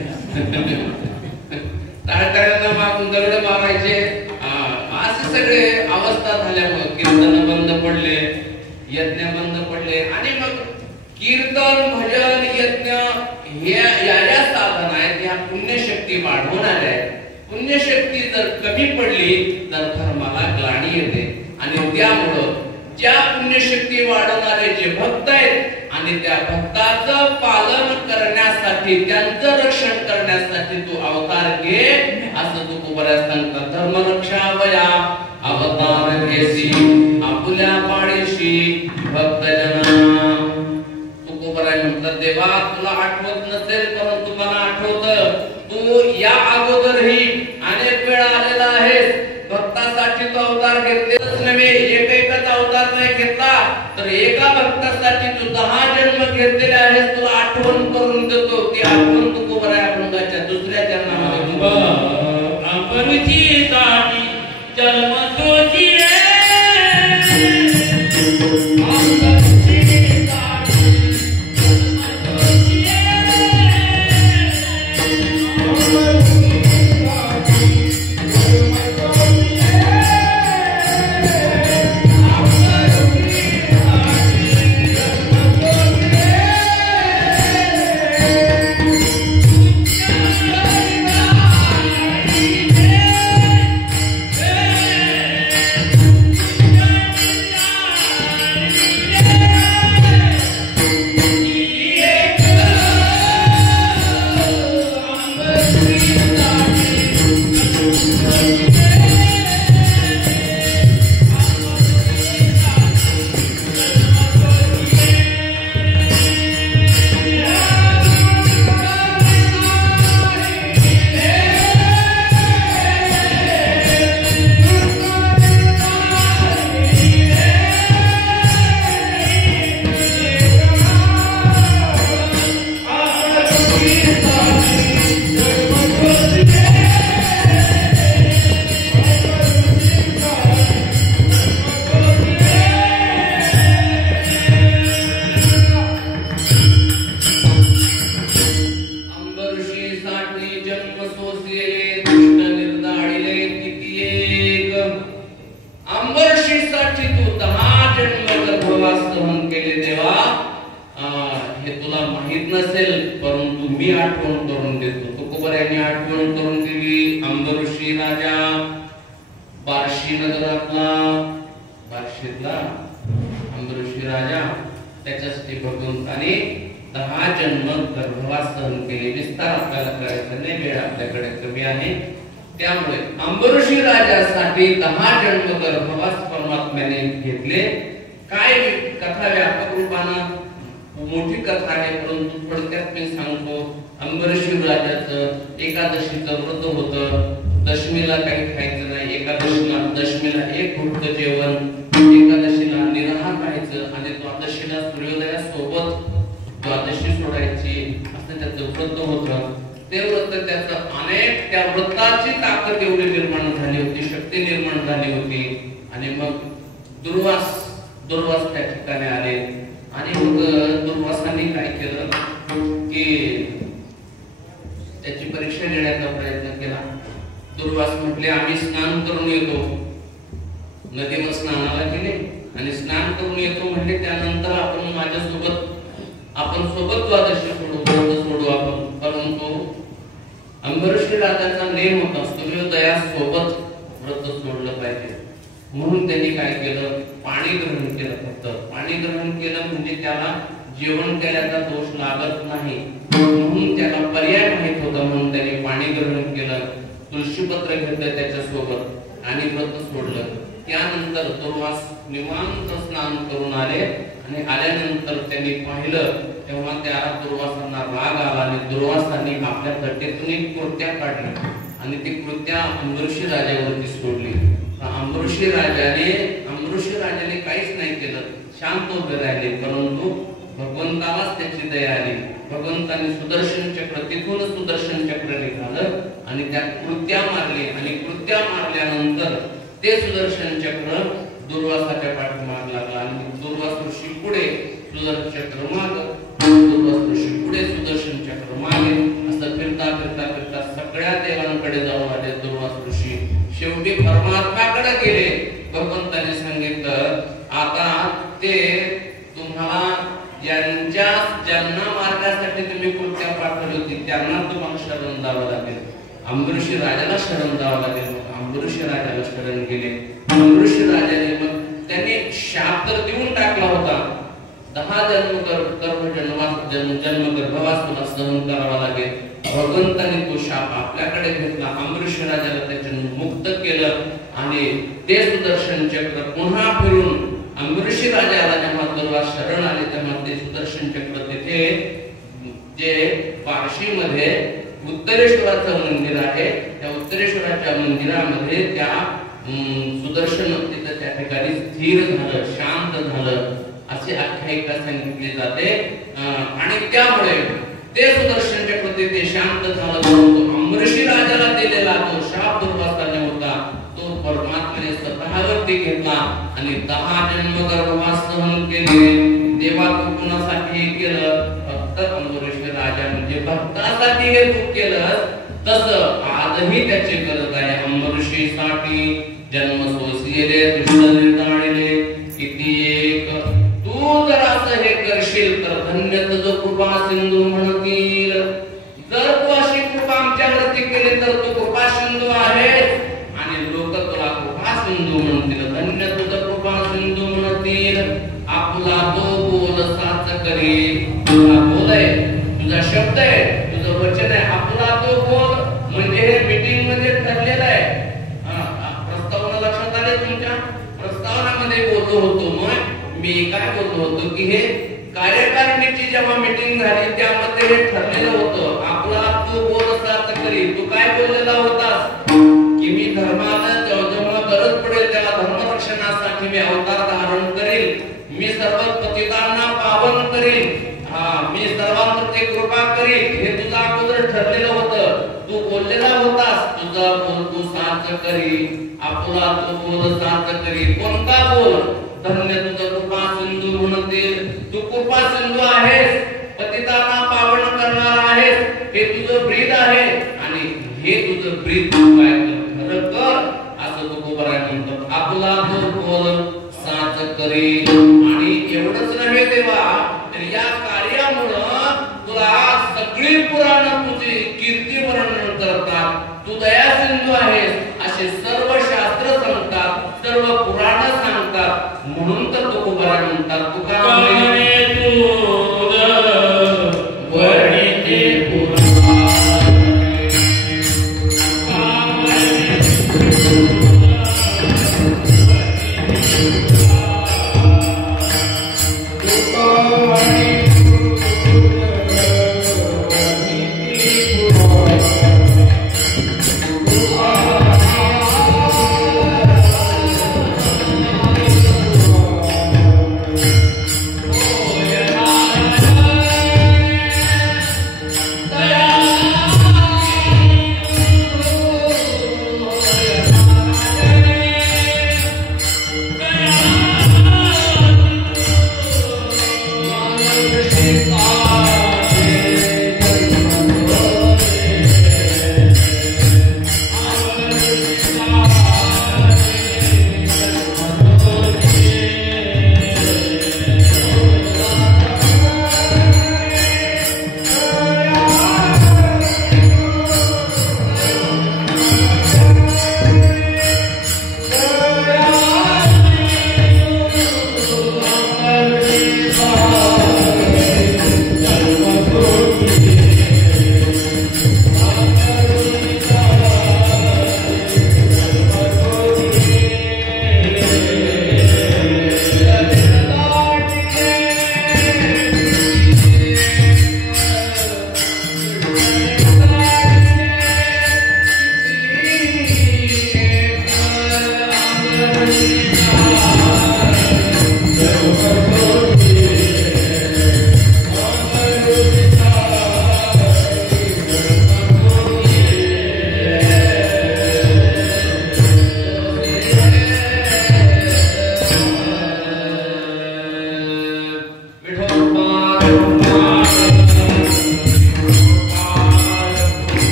टाळकऱ्यांना मारून दगड मारायचे. असे सगळे अवस्था झाल्यामुळे कीर्तन बंद पडले, यज्ञ बंद पडले. आणि मग कीर्तन भजन यज्ञ या साधन आहेत, या पुण्यशक्ती वाढवणाऱ्या आहेत. पुण्यशक्ती जर कमी पडली तर धर्माला ग्लानी येते. आणि त्यामुळं ज्या पुण्यशक्ती वाढवणारे जे भक्त आहेत आणि त्या भक्ताचं पालन करण्यासाठी, त्यांचं रक्षण करण्यासाठी तू अवतार घे असं तू बऱ्याच सांगतात. धर्मरक्षावया अवतार घेसी आपुल्या पाडीशी भक्तजना. म्हणतात देवा तुला आठवत नसेल परंतु मला आठवतं. तू या अगोदरही अनेक वेळा आलेला आहेस. भक्तासाठी तू अवतार घेतलेच नव्हे, एकच अवतार नाही घेतला तर एका भक्तासाठी तू 10 जन्म घेतलेले आहेस. तुला आठवण करून देतो. ती आठवण तू कोबरा अभंगाच्या दुसऱ्या चरणामध्ये अपरुची साठी जन्म सोची म्हणून त्यांनी काय केलं, पाणी ग्रहण केलं. फक्त पाणी ग्रहण केलं म्हणजे त्याला जेवण केल्याचा दोष लागत नाही, म्हणून त्याला पर्याय माहित होता, म्हणून त्यांनी पाणी ग्रहण केलं, तुळशीपत्र घेतलं त्याच्या सोबत आणि व्रत सोडलं. त्यानंतर दुर्वास निवांत स्नान करून आले आणि आल्यानंतर त्यांनी पाहिलं तेव्हा त्या दुर्वासांना राग आला आणि दुर्वासांनी आपल्या तटेतून एक कृत्या काढली आणि ती कृत्या अंबरीशी राजावरती सोडली. अंबरीशी राजाने काहीच नाही केलं, शांत उभे राहिले, परंतु भगवंतालाच त्याची दया आली भगवंतांनी सुदर्शन चक्र तिथून सुदर्शन चक्र निघालं आणि त्यात कृत्या मारली आणि कृत्या मारल्यानंतर ते सुदर्शन चक्र दुर्वासाच्या पाठीमागे लागला आणि दुर्वास ऋषी पुढे सुदर्शन चक्र माग दुर्वास ऋषी पुढे सुदर्शन चक्र मागे असं फिरता फिरता फिरता सगळ्या देवांकडे जाऊन आले दुर्वास ऋषी. शेवटी परमात्म्याकडे गेले. भगवंताने सांगितलं आता ते तुम्हाला ज्यांना मारण्यासाठी तुम्ही कृत्या पाठवली होती त्यांना तुम्हाला शरण द्यावं लागेल. अंबरीषी राजाला शरण द्यावं लागेल. मग अंबरीषी राजाला शरण गेले. अंबरीषी राजाने मग त्यांनी शाप तर देऊन टाकला होता. 10 जन्म गर्भवास तुला सहन करावा लागेल. भगवंताने तो शाप आपल्याकडे घेतला. अंबरीषी राजाला त्याच्यातून मुक्त केलं आणि ते सुदर्शन चक्र पुन्हा फिरून अंबरीषी राजाला जेव्हा दुर्वास शरण आले तेव्हा ते सुदर्शन चक्र तिथे जे बार्शीमध्ये उत्तरेश्वराचं मंदिर आहे त्या उत्तरेश्वराच्या मंदिरामध्ये त्या सुदर्शन तिथे त्या ठिकाणी स्थिर झालं, शांत झालं अशी आख्यायिका सांगितली जाते. आणि त्यामुळे ते सुदर्शन चक्र तिथे शांत झालं. परंतु अंबरीषी राजाला दिलेला तो शाप दुर्वासाने होता तो परमात्म्याने स्वतःवरती घेतला आणि 10 जन्म गर्भवास सहन केले. देवा कुणासाठी केलं? फक्त अंबरीषी राजा म्हणजे भक्तासाठी हे तू केलं. तसं आजही त्याची गरज आहे. अंबरीषीसाठी जन्म सोसिले दुष्ट निर्दाळिले किती एक. तू जर असं हे करशील तर धन्य तुझं कृपा सिंधू म्हणतील. जर तू अशी कृपा आमच्यावरती केली तर तू कृपा सिंधू आहेस आणि लोक तुला कृपा सिंधू म्हणतील. धन्य तुझं कृपा सिंधू म्हणतील. आपला तो बोल साच करी. तुझा बोल आहे, तुझा शब्द आहे, तुझं वचन आहे. आपला तो बोल म्हणजे हे मीटिंग मध्ये ठरलेलं आहे. प्रस्तावना लक्षात आले? तुमच्या प्रस्तावनामध्ये बोललो होतो. मग मी काय बोललो होतो की हे कार्यकारिणीची जेव्हा मीटिंग झाली त्यामध्ये हे ठरलेलं होतं. आपला तू बोल साच करी. तू काय बोललेला होतास की मी धर्माला जेव्हा गरज पडेल तेव्हा धर्मरक्षणासाठी मी अवतार धारण करेल. मी सर्व पतितांना पावन करेल. मी सर्वांवरती कृपा करेल. हे तुझं अगोदर ठरलेलं होतं. तू बोललेला होतास तुझा बोल तू साच करी. आपला तू बोल साच करी. कोणता बोल? धन्य तुझं कृपा सिंधू म्हणतील. तू कृपा सिंधू आहेस, पतितांना पावन करणार आहेस. हे तुझं ब्रीद आहे आणि हे तुझं ब्रीद काय खरं कर असं तुकोबाराय म्हणतो. आपला तो बोल साच करी. आणि एवढंच नव्हे देवा तर या कार्यामुळं तुला सगळी पुराण तुझी कीर्ती वर्णन करतात. तू दया सिंधू आहेस असे सर्व शास्त्र सांगतात, सर्व पुराण सांगतात. म्हणून तर तुकोबाराय म्हणतात तुकाराम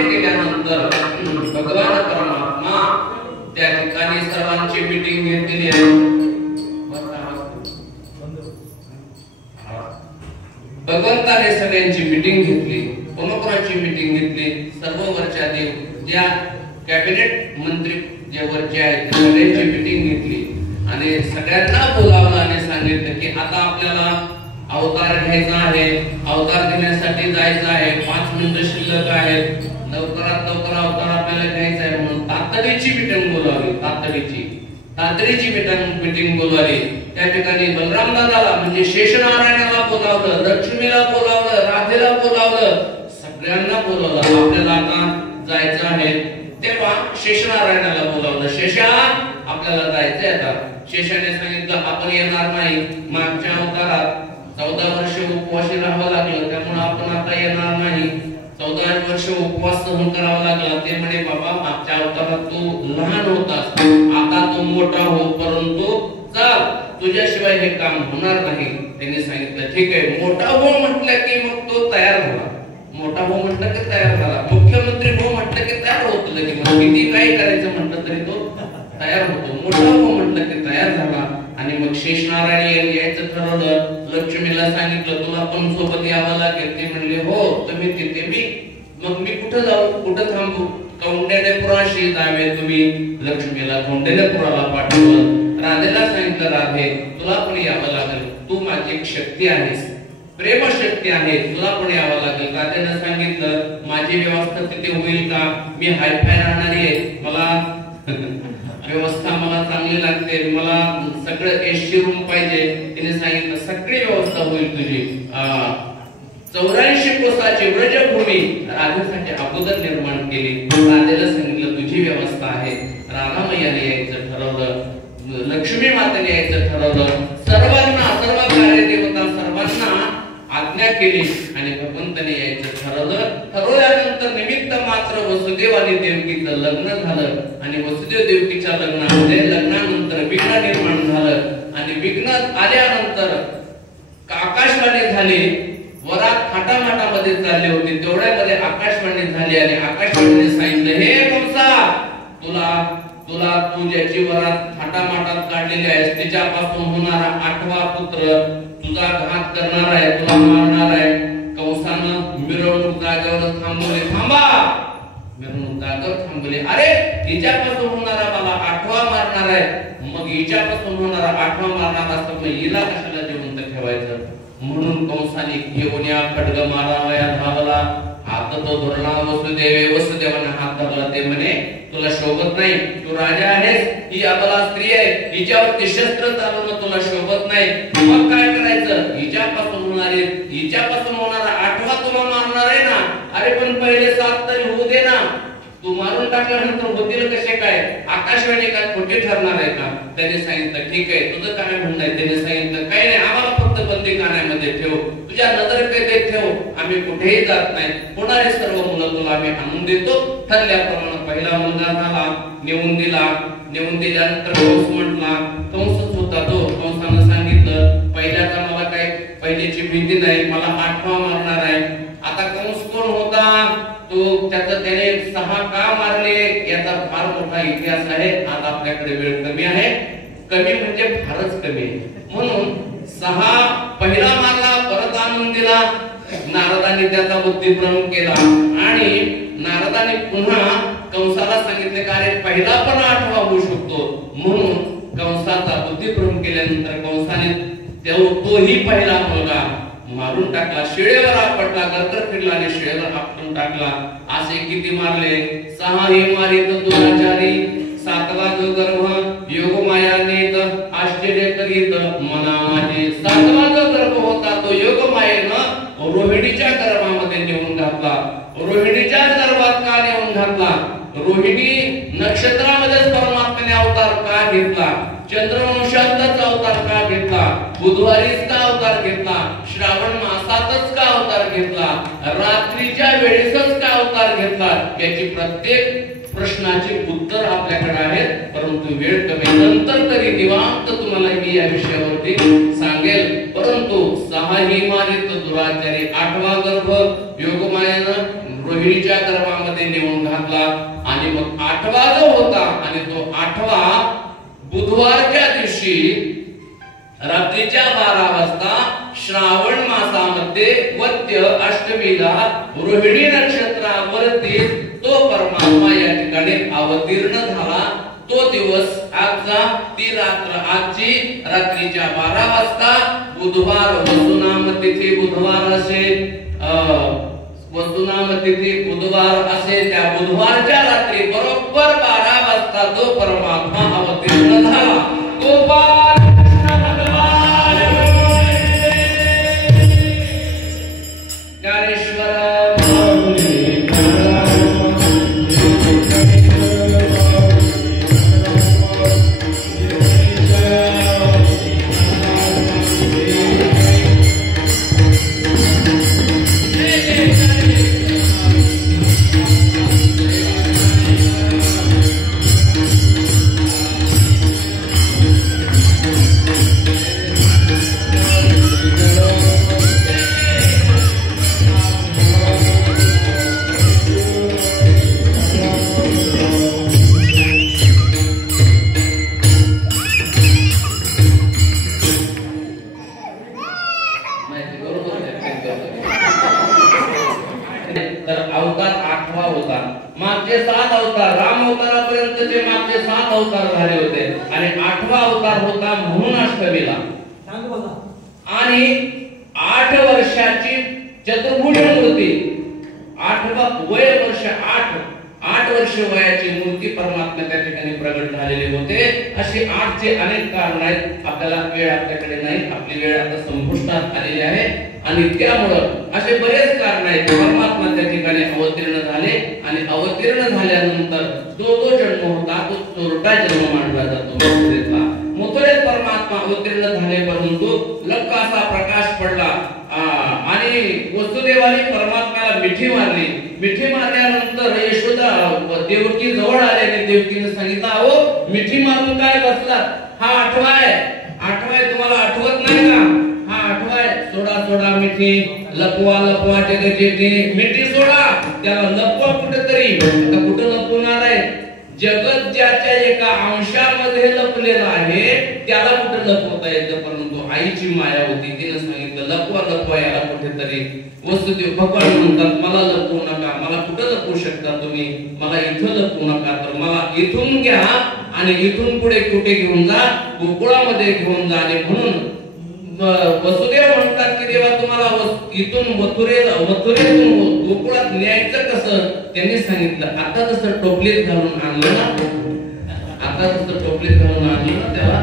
निर्णय केल्यानंतर भगवान परमात्मा त्या ठिकाणी सर्वांची मीटिंग घेतली आहे. भगवंताने सगळ्यांची मीटिंग घेतली. कोणाकोणाची मीटिंग घेतली? सर्व वरच्या देव ज्या कॅबिनेट मंत्री जे वरचे आहेत सगळ्यांची मीटिंग घेतली आणि सगळ्यांना बोलावलं आणि सांगितलं की आता आपल्याला अवतार घ्यायचा आहे, अवतार घेण्यासाठी जायचं आहे, 5 मिनिटं शिल्लक आहेत, लवकरात लवकर अवतार आपल्याला घ्यायचा आहे म्हणून तातडीची मीटिंग बोलावली. तातडीची मीटिंग बोलावली. त्या ठिकाणी बलराम दादाला म्हणजे शेषनारायणाला बोलावलं, लक्ष्मीला बोलावलं, राधेला बोलावलं, सगळ्यांना बोलावलं. आपल्याला आता जायचं आहे. तेव्हा शेषनारायणाला बोलावलं. शेषा आपल्याला जायचंय आता. शेषाने सांगितलं आपण येणार नाही. मागच्या अवतारात 14 वर्ष उपवासी राहावं लागलं, त्यामुळे आपण आता येणार नाही. 14 वर्ष उपवास सहन करावा लागला. ते म्हणे बाबा मागच्या अवतारात तू लहान होतास, आता तू मोठा हो, परंतु चल तुझ्याशिवाय हे काम होणार नाही. त्यांनी सांगितलं ठीक आहे. मोठा हो म्हटलं की मग तो तयार झाला. मोठा हो म्हटलं की तयार झाला. मुख्यमंत्री हो म्हटलं की तयार होत लगेच. किती काही करायचं म्हटलं तरी तो तयार होतो. मोठा हो म्हटलं की तयार झाला. आणि मग शेषनारायण यायचं ठरवलं. लक्ष्मीला सांगितलं तुला पण सोबत यावं लागेल. ते म्हणले हो तुम्ही तिथे मग मी कुठं जाऊ, कुठं थांबू? कौंडिण्यपुराशी जावे. तुम्ही लक्ष्मीला कौंडिण्यपुराला पाठवलं. राधेला सांगितलं राधे तुला पण यावं लागेल, तू माझी एक शक्ती आहेस, प्रेम शक्ती आहे, तुला पण यावं लागेल. राधेनं सांगितलं माझी व्यवस्था तिथे होईल का? मी हायफाय राहणारी आहे, मला व्यवस्था मला चांगली लागते, मला सगळं एसी रूम पाहिजे. तिने सांगितलं सगळी व्यवस्था होईल तुझी. 84 कोसाची व्रजभूमी राधेसाठी अगोदर निर्माण केली. राधेला सांगितलं तुझी व्यवस्था आहे. राधामय्याने यायचं ठरवलं, लक्ष्मी मातेने यायचं ठरवलं. सर्वांना सर्व कार्यदेवता सर्वांना आज्ञा केली आणि भगवंताने यायचं ठरवलं. ठरवल्यानंतर निमित्त मात्र वसुदेव आणि देवकीचं लग्न झालं. आणि वसुदेव देवकीच्या लग्नानंतर विघ्न निर्माण झालं. आणि विघ्न आल्यानंतर आकाशवाणी झाली. वरात थाटामाटामध्ये चालले होते, तेवढ्यामध्ये आकाशवाणी झाली आणि आकाशवाणीने सांगितलं हे कंसा तुला तू ज्याची वरात थाटामाटात काढलेली आहेस तिच्यापासून होणारा 8वा पुत्र तुझा घात करणार आहे, तुला मारणार आहे. कंसानं मिरवणूक जागेवर थांबवली. थांबा. मिरवणूक जागेवर थांबवली. अरे हिच्यापासून होणारा मला 8वा मारणार आहे, मग हिच्यापासून होणारा 8वा मारणार असतं मग हिला कशाला जिवंत ठेवायचं? म्हणून कंसाने घेऊन या खड्ग मारावया धावला. हात तो धरला. वसुदेवाने हात धरला. ते म्हणे तुला शोभत नाही, तू राजा आहेस, ही अबला स्त्री आहे, हिच्यावरती शस्त्र चालवणं तुला शोभत नाही. मग काय करायचं? हिच्यापासून होणारा 8वा तुला मारणार आहे ना. अरे पण पहिले 7 तरी होऊ दे ना. तू मारून टाकल्यानंतर होतील कसे काय? आकाशवाणी काय खोटे ठरणार आहे का? त्याने सांगितलं ठीक आहे तुझं काय म्हणणं आहे? त्याने सांगितलं काही नाही, आम्हाला फक्त बंदीखान्यामध्ये ठेव, तुझ्या नजरकैदेत ठेव, आम्ही कुठेही जात नाही. होणारे सर्व मुलं तुला आम्ही आणून देतो. ठरल्याप्रमाणे पहिला मुलगा झाला, नेऊन दिल्यानंतर कंस म्हटला, कंसच होता तो. कंसानं सांगितलं पहिल्याचा मला काय पहिल्याची भीती नाही, मला 8वा मारणार आहे. आता कंस कोण होता? तो त्याने 6 का मारले याचा फार मोठा इतिहास आहे. आज आपल्याकडे वेळ कमी आहे, कमी म्हणजे फारच कमी. म्हणून 6 पहिला मारला, परत आणून दिला. नारदाने त्याचा बुद्धिभ्रम केला आणि नारदाने पुन्हा कंसाला सांगितले का अरे पहिला पण 8वा होऊ शकतो. म्हणून कंसाचा बुद्धिभ्रम केल्यानंतर कंसाने तोही पहिला मुलगा मारून टाकला. शिळेवर आपटला, गरगर फिरला आणि शिळेवर आपटून टाकला. असे किती मारले? 6 हे मारित दुराचारी, 7वा जो गर्भ योग मायाने आश्चर्य करीत मना माझे. 7वा जो गर्भ होता तो योग मायेनं रोहिणीच्या गर्भामध्ये नेऊन घातला. रोहिणीच्या गर्भात का नेऊन घातला? रोहिणी नक्षत्रामध्येच परमात्म्याने अवतार का घेतला? चंद्रवंशातच अवतार का घेतला? बुधवारीच का अवतार घेतला? श्रावण मासातच का अवतार घेतला? रात्रीच्या वेळेसच का अवतार घेतला? याची प्रत्येक प्रश्नाचे उत्तर आपल्याकडे आहेत, परंतु वेळ कमी. नंतर तरी निवांत तुम्हाला मी या विषयावरती सांगेल. परंतु 6 ही मारित दुराचारी, 8वा गर्भ योगमायेनं रोहिणीच्या गर्भामध्ये घातला आणि मग 8वा जो होता आणि तो 8वा बुधवारच्या दिवशी रात्रीच्या 12 वाजता श्रावण मासामध्ये वद्य अष्टमीला रोहिणी नक्षत्रावरती तो परमात्मा या ठिकाणी अवतीर्ण झाला. तो दिवस आजचा ती रात्र आजची रात्रीच्या 12 वाजता बुधवार वसुनाम तिथी बुधवार असेल वसुनाम तिथी बुधवार असेल त्या बुधवारच्या रात्री बरोबर 12 वाजता तो परमात्मा अवतीर्ण झाला. गोपाल कृष्ण भगवान ज्ञानेश्वर आणि 8 वर्षाची चतुर्भुज मूर्ती 8 वर्ष वयाची मूर्ती परमात्मा त्या ठिकाणी प्रगट झालेले होते. असे 8 चे अनेक कारण आहेत. आपल्याला वेळ आपल्याकडे नाही, आपली वेळ आता संपुष्टात आलेली आहे आणि त्यामुळं असे बरेच कारण आहेत. परमात्मा त्या ठिकाणी अवतीर्ण झाले आणि अवतीर्ण झाल्यानंतर जो जन्म होता तो चोरटा जन्म मानला जातो. मथुरेत परमात्मा अवतीर्ण झाले परंतु लक्क असा प्रकाश पडला आणि वसुदेवाने परमात्म्याला मिठी मारली. मिठी मारल्यानंतर यशोदा देवकी जवळ आले आणि देवकीने सांगितलं, अहो मिठी मारून काय बसलात? हा 8वा आहे तुम्हाला आठवत नाही का? हा 8वा आहे. सोडा मिठी. लपवा जगत मिठी सोडा. त्याला लपवा कुठेतरी. आता कुठं लपवणार आहे? जगत ज्याच्या एका अंशामध्ये लपलेला आहे त्याला कुठे लपवता येतं. परंतु आईची माया होती. तिने सांगितलं लपवा याला कुठेतरी. वसुदेव भगवान म्हणतात, मला लपवू नका. मला कुठं लपवू शकता तुम्ही? मला इथं लपवू नका. तर मला इथून घ्या आणि इथून पुढे कुठे घेऊन जा? गोकुळामध्ये घेऊन जा. आणि म्हणून वसुदेव म्हणतात की देवा तुम्हाला इथून मथुरेतून गोकुळात न्यायचं कसं? त्यांनी सांगितलं, आता जसं टोपलीत घालून आणलं ना, त्याला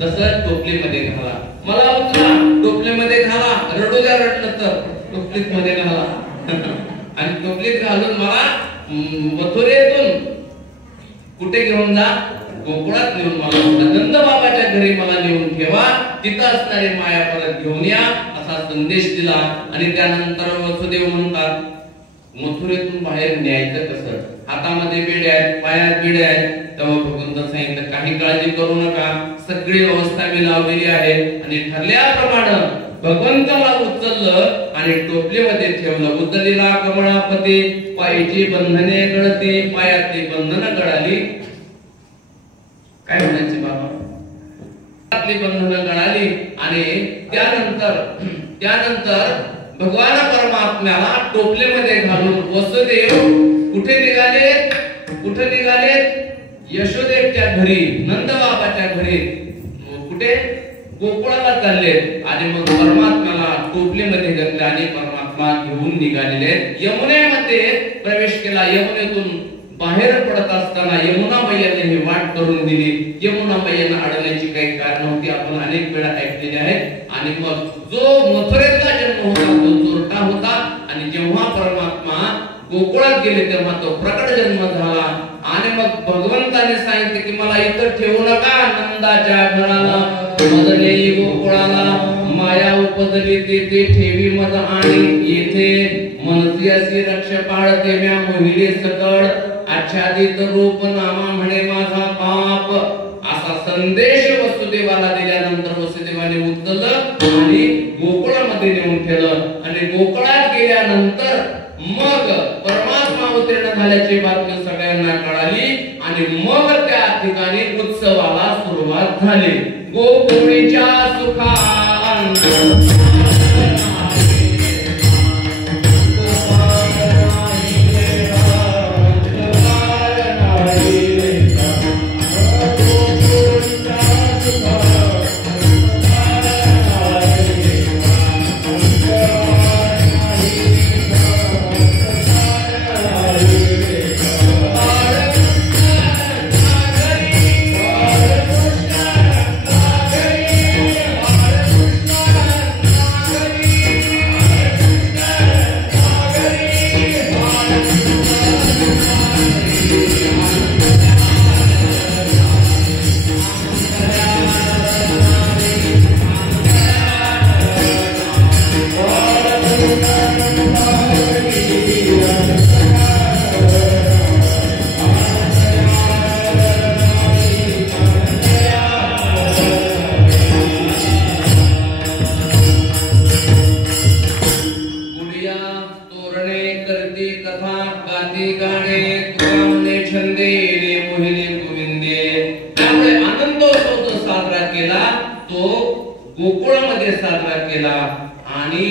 तसं टोपलीमध्ये घाला. मला उचला, टोपलीमध्ये घाला. रडू द्या, रडलं तर टोपलीत मध्ये घाला आणि टोपलीत घालून मला मथुरेतून कुठे घेऊन जा? गोकुळात नेऊन मला नंद बाबाच्या घरी मला नेऊन ठेवा. तिथं असणारी माया परत घेऊन या असा संदेश दिला. आणि त्यानंतर वसुदेव म्हणतात, मथुरेतून बाहेर न्यायचं कसं? हातामध्ये बेडे आहेत, पायात बेडे आहेत. तेव्हा भगवंत सांगितलं, काही काळजी करू नका, सगळी व्यवस्था मी लावलेली आहे. आणि ठरल्याप्रमाणे भगवंताला उचललं आणि टोपलीमध्ये ठेवलं. उचललेला कमळापती, पायची बंधने गळती, पायातली बंधनं गळाली. काय म्हणायचे बाबा? बंधनं गळाली. आणि त्यानंतर भगवान परमात्म्याला टोपलीमध्ये घालून वसुदेव कुठे निघाले? यशोदेवच्या घरी, नंद बाबाच्या घरी. कुठे? गोकुळाला चालले. आणि मग परमात्म्याला टोपलीमध्ये घेतले आणि परमात्मा घेऊन निघालेले. यमुनेमध्ये प्रवेश केला. यमुनेतून बाहेर पडत असताना यमुना मैयाने ही वाट करून दिली. यमुना मैयाने अडण्याची काही कारण होती, आपण अनेक वेळा ऐकलेली आहेत. आणि मग जो मथुरेतला जन्म होता तो चोरटा होता. आणि जेव्हा परमात्मा गोकुळात गेले तेव्हा तो प्रकट जन्म झाला. आणि मग भगवंताने सांगितले की मला इथं ठेवू नका. नंदाच्या घराला मदले गोकुळाला माया उपदली ते ठेवी मद आणि येथे मनसियासी रक्ष पाळते म्या मोहिले सकळ आच्छादित रूप नामा म्हणे माझा पाप. असा संदेश वसुदेवाला दिल्यानंतर वसुदेवाने उचललं आणि गोकुळामध्ये नेऊन ठेवलं. आणि गोकुळात गेल्यानंतर मग परमात्मा अवतीर्ण झाल्याची बातमी सगळ्यांना कळाली आणि मग त्या ठिकाणी उत्सवाला सुरुवात झाली. गोकुळीच्या सुखांत गोकुळामध्ये साजरा केला आणि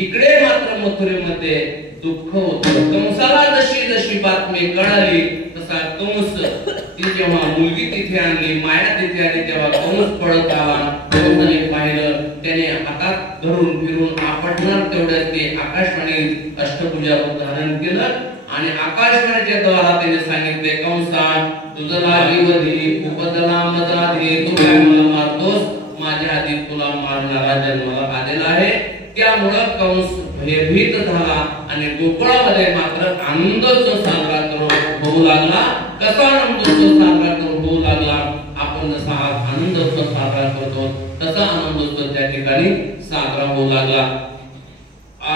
इकडे मात्र मथुरेमध्ये दुःख होतं. कंसाला जशी जशी बातमी कळाली तसा कंस ती जेव्हा मुलगी तिथे आणली, माया तिथे आली, तेव्हा कंस पळत आला. कंसाने पाहिलं, त्याने हातात धरून फिरून आपटणार तेवढ्यात ते आकाशवाणी अष्टभुजावर धारण केलं आणि आकाशवाणीच्या द्वारा त्याने सांगितले, कंसा तुझं लाजीवधी उपदला मदाधी, तू काय मला मारतोस? माझ्या आधी तुला मारणारा जन्माला आलेला आहे. त्यामुळे कंस भयभीत झाला आणि गोकुळामध्ये मात्र आनंदोत्सव साजरा होऊ लागला. कसा आनंदोत्सव साजरा होऊ लागला? आपण जसा आनंदोत्सव साजरा करतो तसा आनंदोत्सव त्या ठिकाणी साजरा होऊ लागला.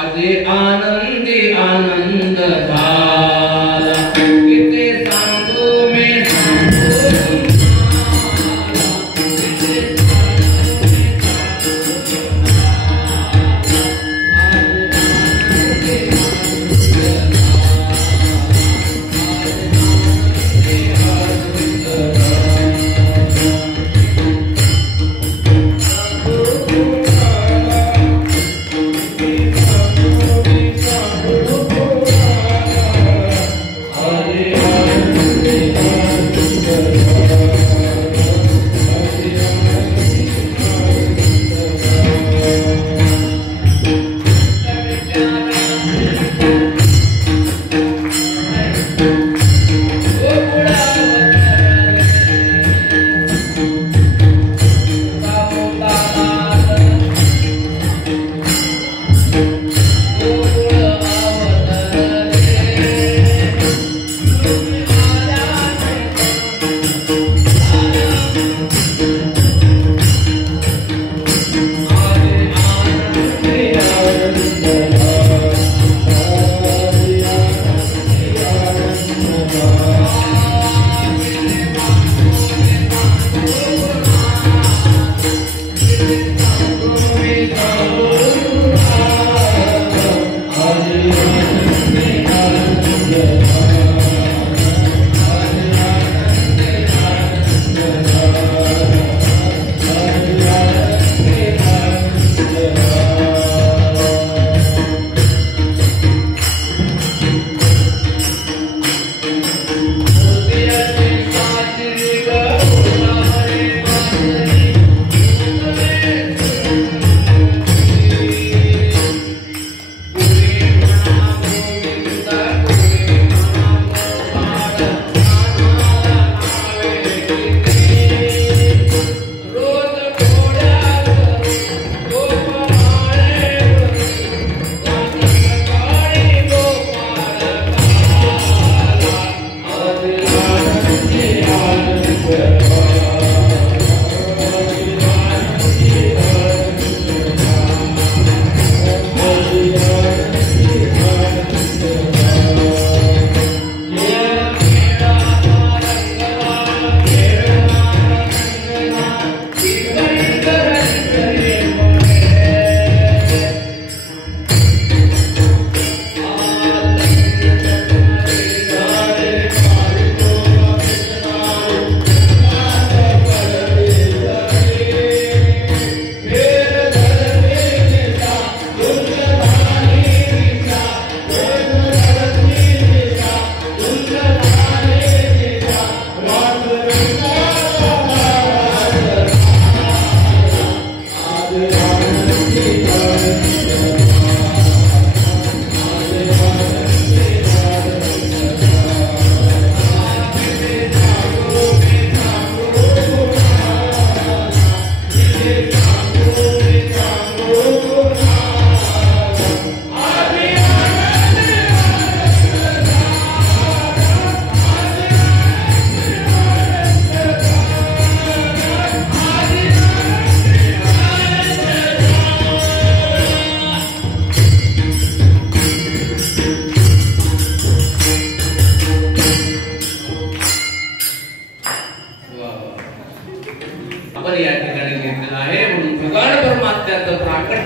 आजे आनंदी आनंद झाला, किती सांगू मी सांगू.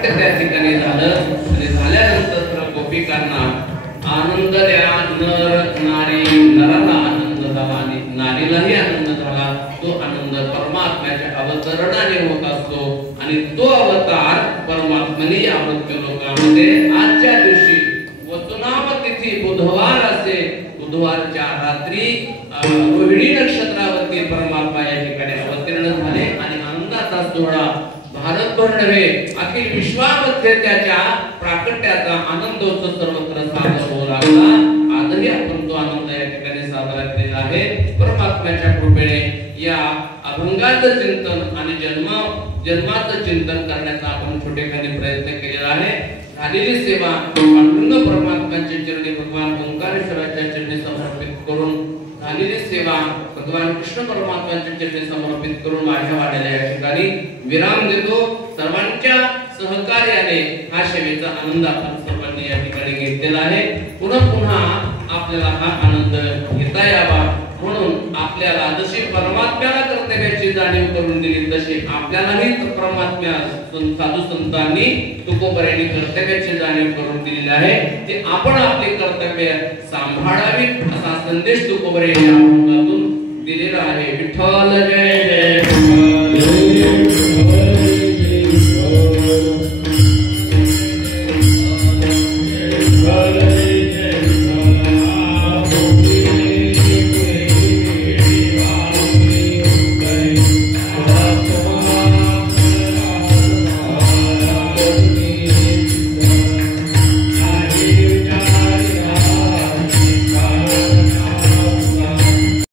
प्राकट्य त्या ठिकाणी झालं आणि झाल्यानंतर गोपिकांना आनंद द्या, नर नारी, नराला आनंद झाला आणि नारीलाही आनंद झाला. तो आनंद परमात्म्याच्या अवतरणाने होत असतो आणि तो अवतार परमात्म्याने या मृत्यू लोकांमध्ये आजच्या दिवशी वसुनाम तिथी बुधवार असे, बुधवारच्या रात्री रोहिणी नक्षत्रावरती परमात्मा या ठिकाणी अवतीर्ण झाले आणि आनंदाचा सोहळा भारतभर नव्हे अखिल विश्वामध्ये त्याच्या प्राकट्याचा आनंदोत्सव सर्वत्र साजरा होऊ लागला. आजही आपण तो आनंद या ठिकाणी साजरा केलेला आहे. परमात्म्याच्या कृपेने या अभंगाचं चिंतन आणि जन्माचं चिंतन करण्याचा आपण छोटेखानी प्रयत्न केलेला आहे. झालेली सेवा पांडुरंग परमात्म्याच्या चरणी भगवान ओंकारेश्वराच्या चरणी समर्पित करून झालेली सेवा भगवान कृष्ण परमात्म्याच्या चरणी समर्पित करून माझ्या वाड्याला या ठिकाणी विराम देतो. सर्वांच्या सहकार्याने हा सेवेचा आनंद आपण सर्वांनी या ठिकाणी घेतलेला आहे. पुन्हा आपल्याला हा आनंद घेता यावा म्हणून आपल्याला जशी परमात्म्याला कर्तव्याची जाणीव करून दिली तशी आपल्यालाही परमात्म्या साधू संतांनी तुकोबऱ्यांनी कर्तव्याची जाणीव करून दिलेली आहे. ते आपण आपले कर्तव्य सांभाळावी असा संदेश तुकोबरे या अभंगातून दिलेला आहे. विठ्ठल जय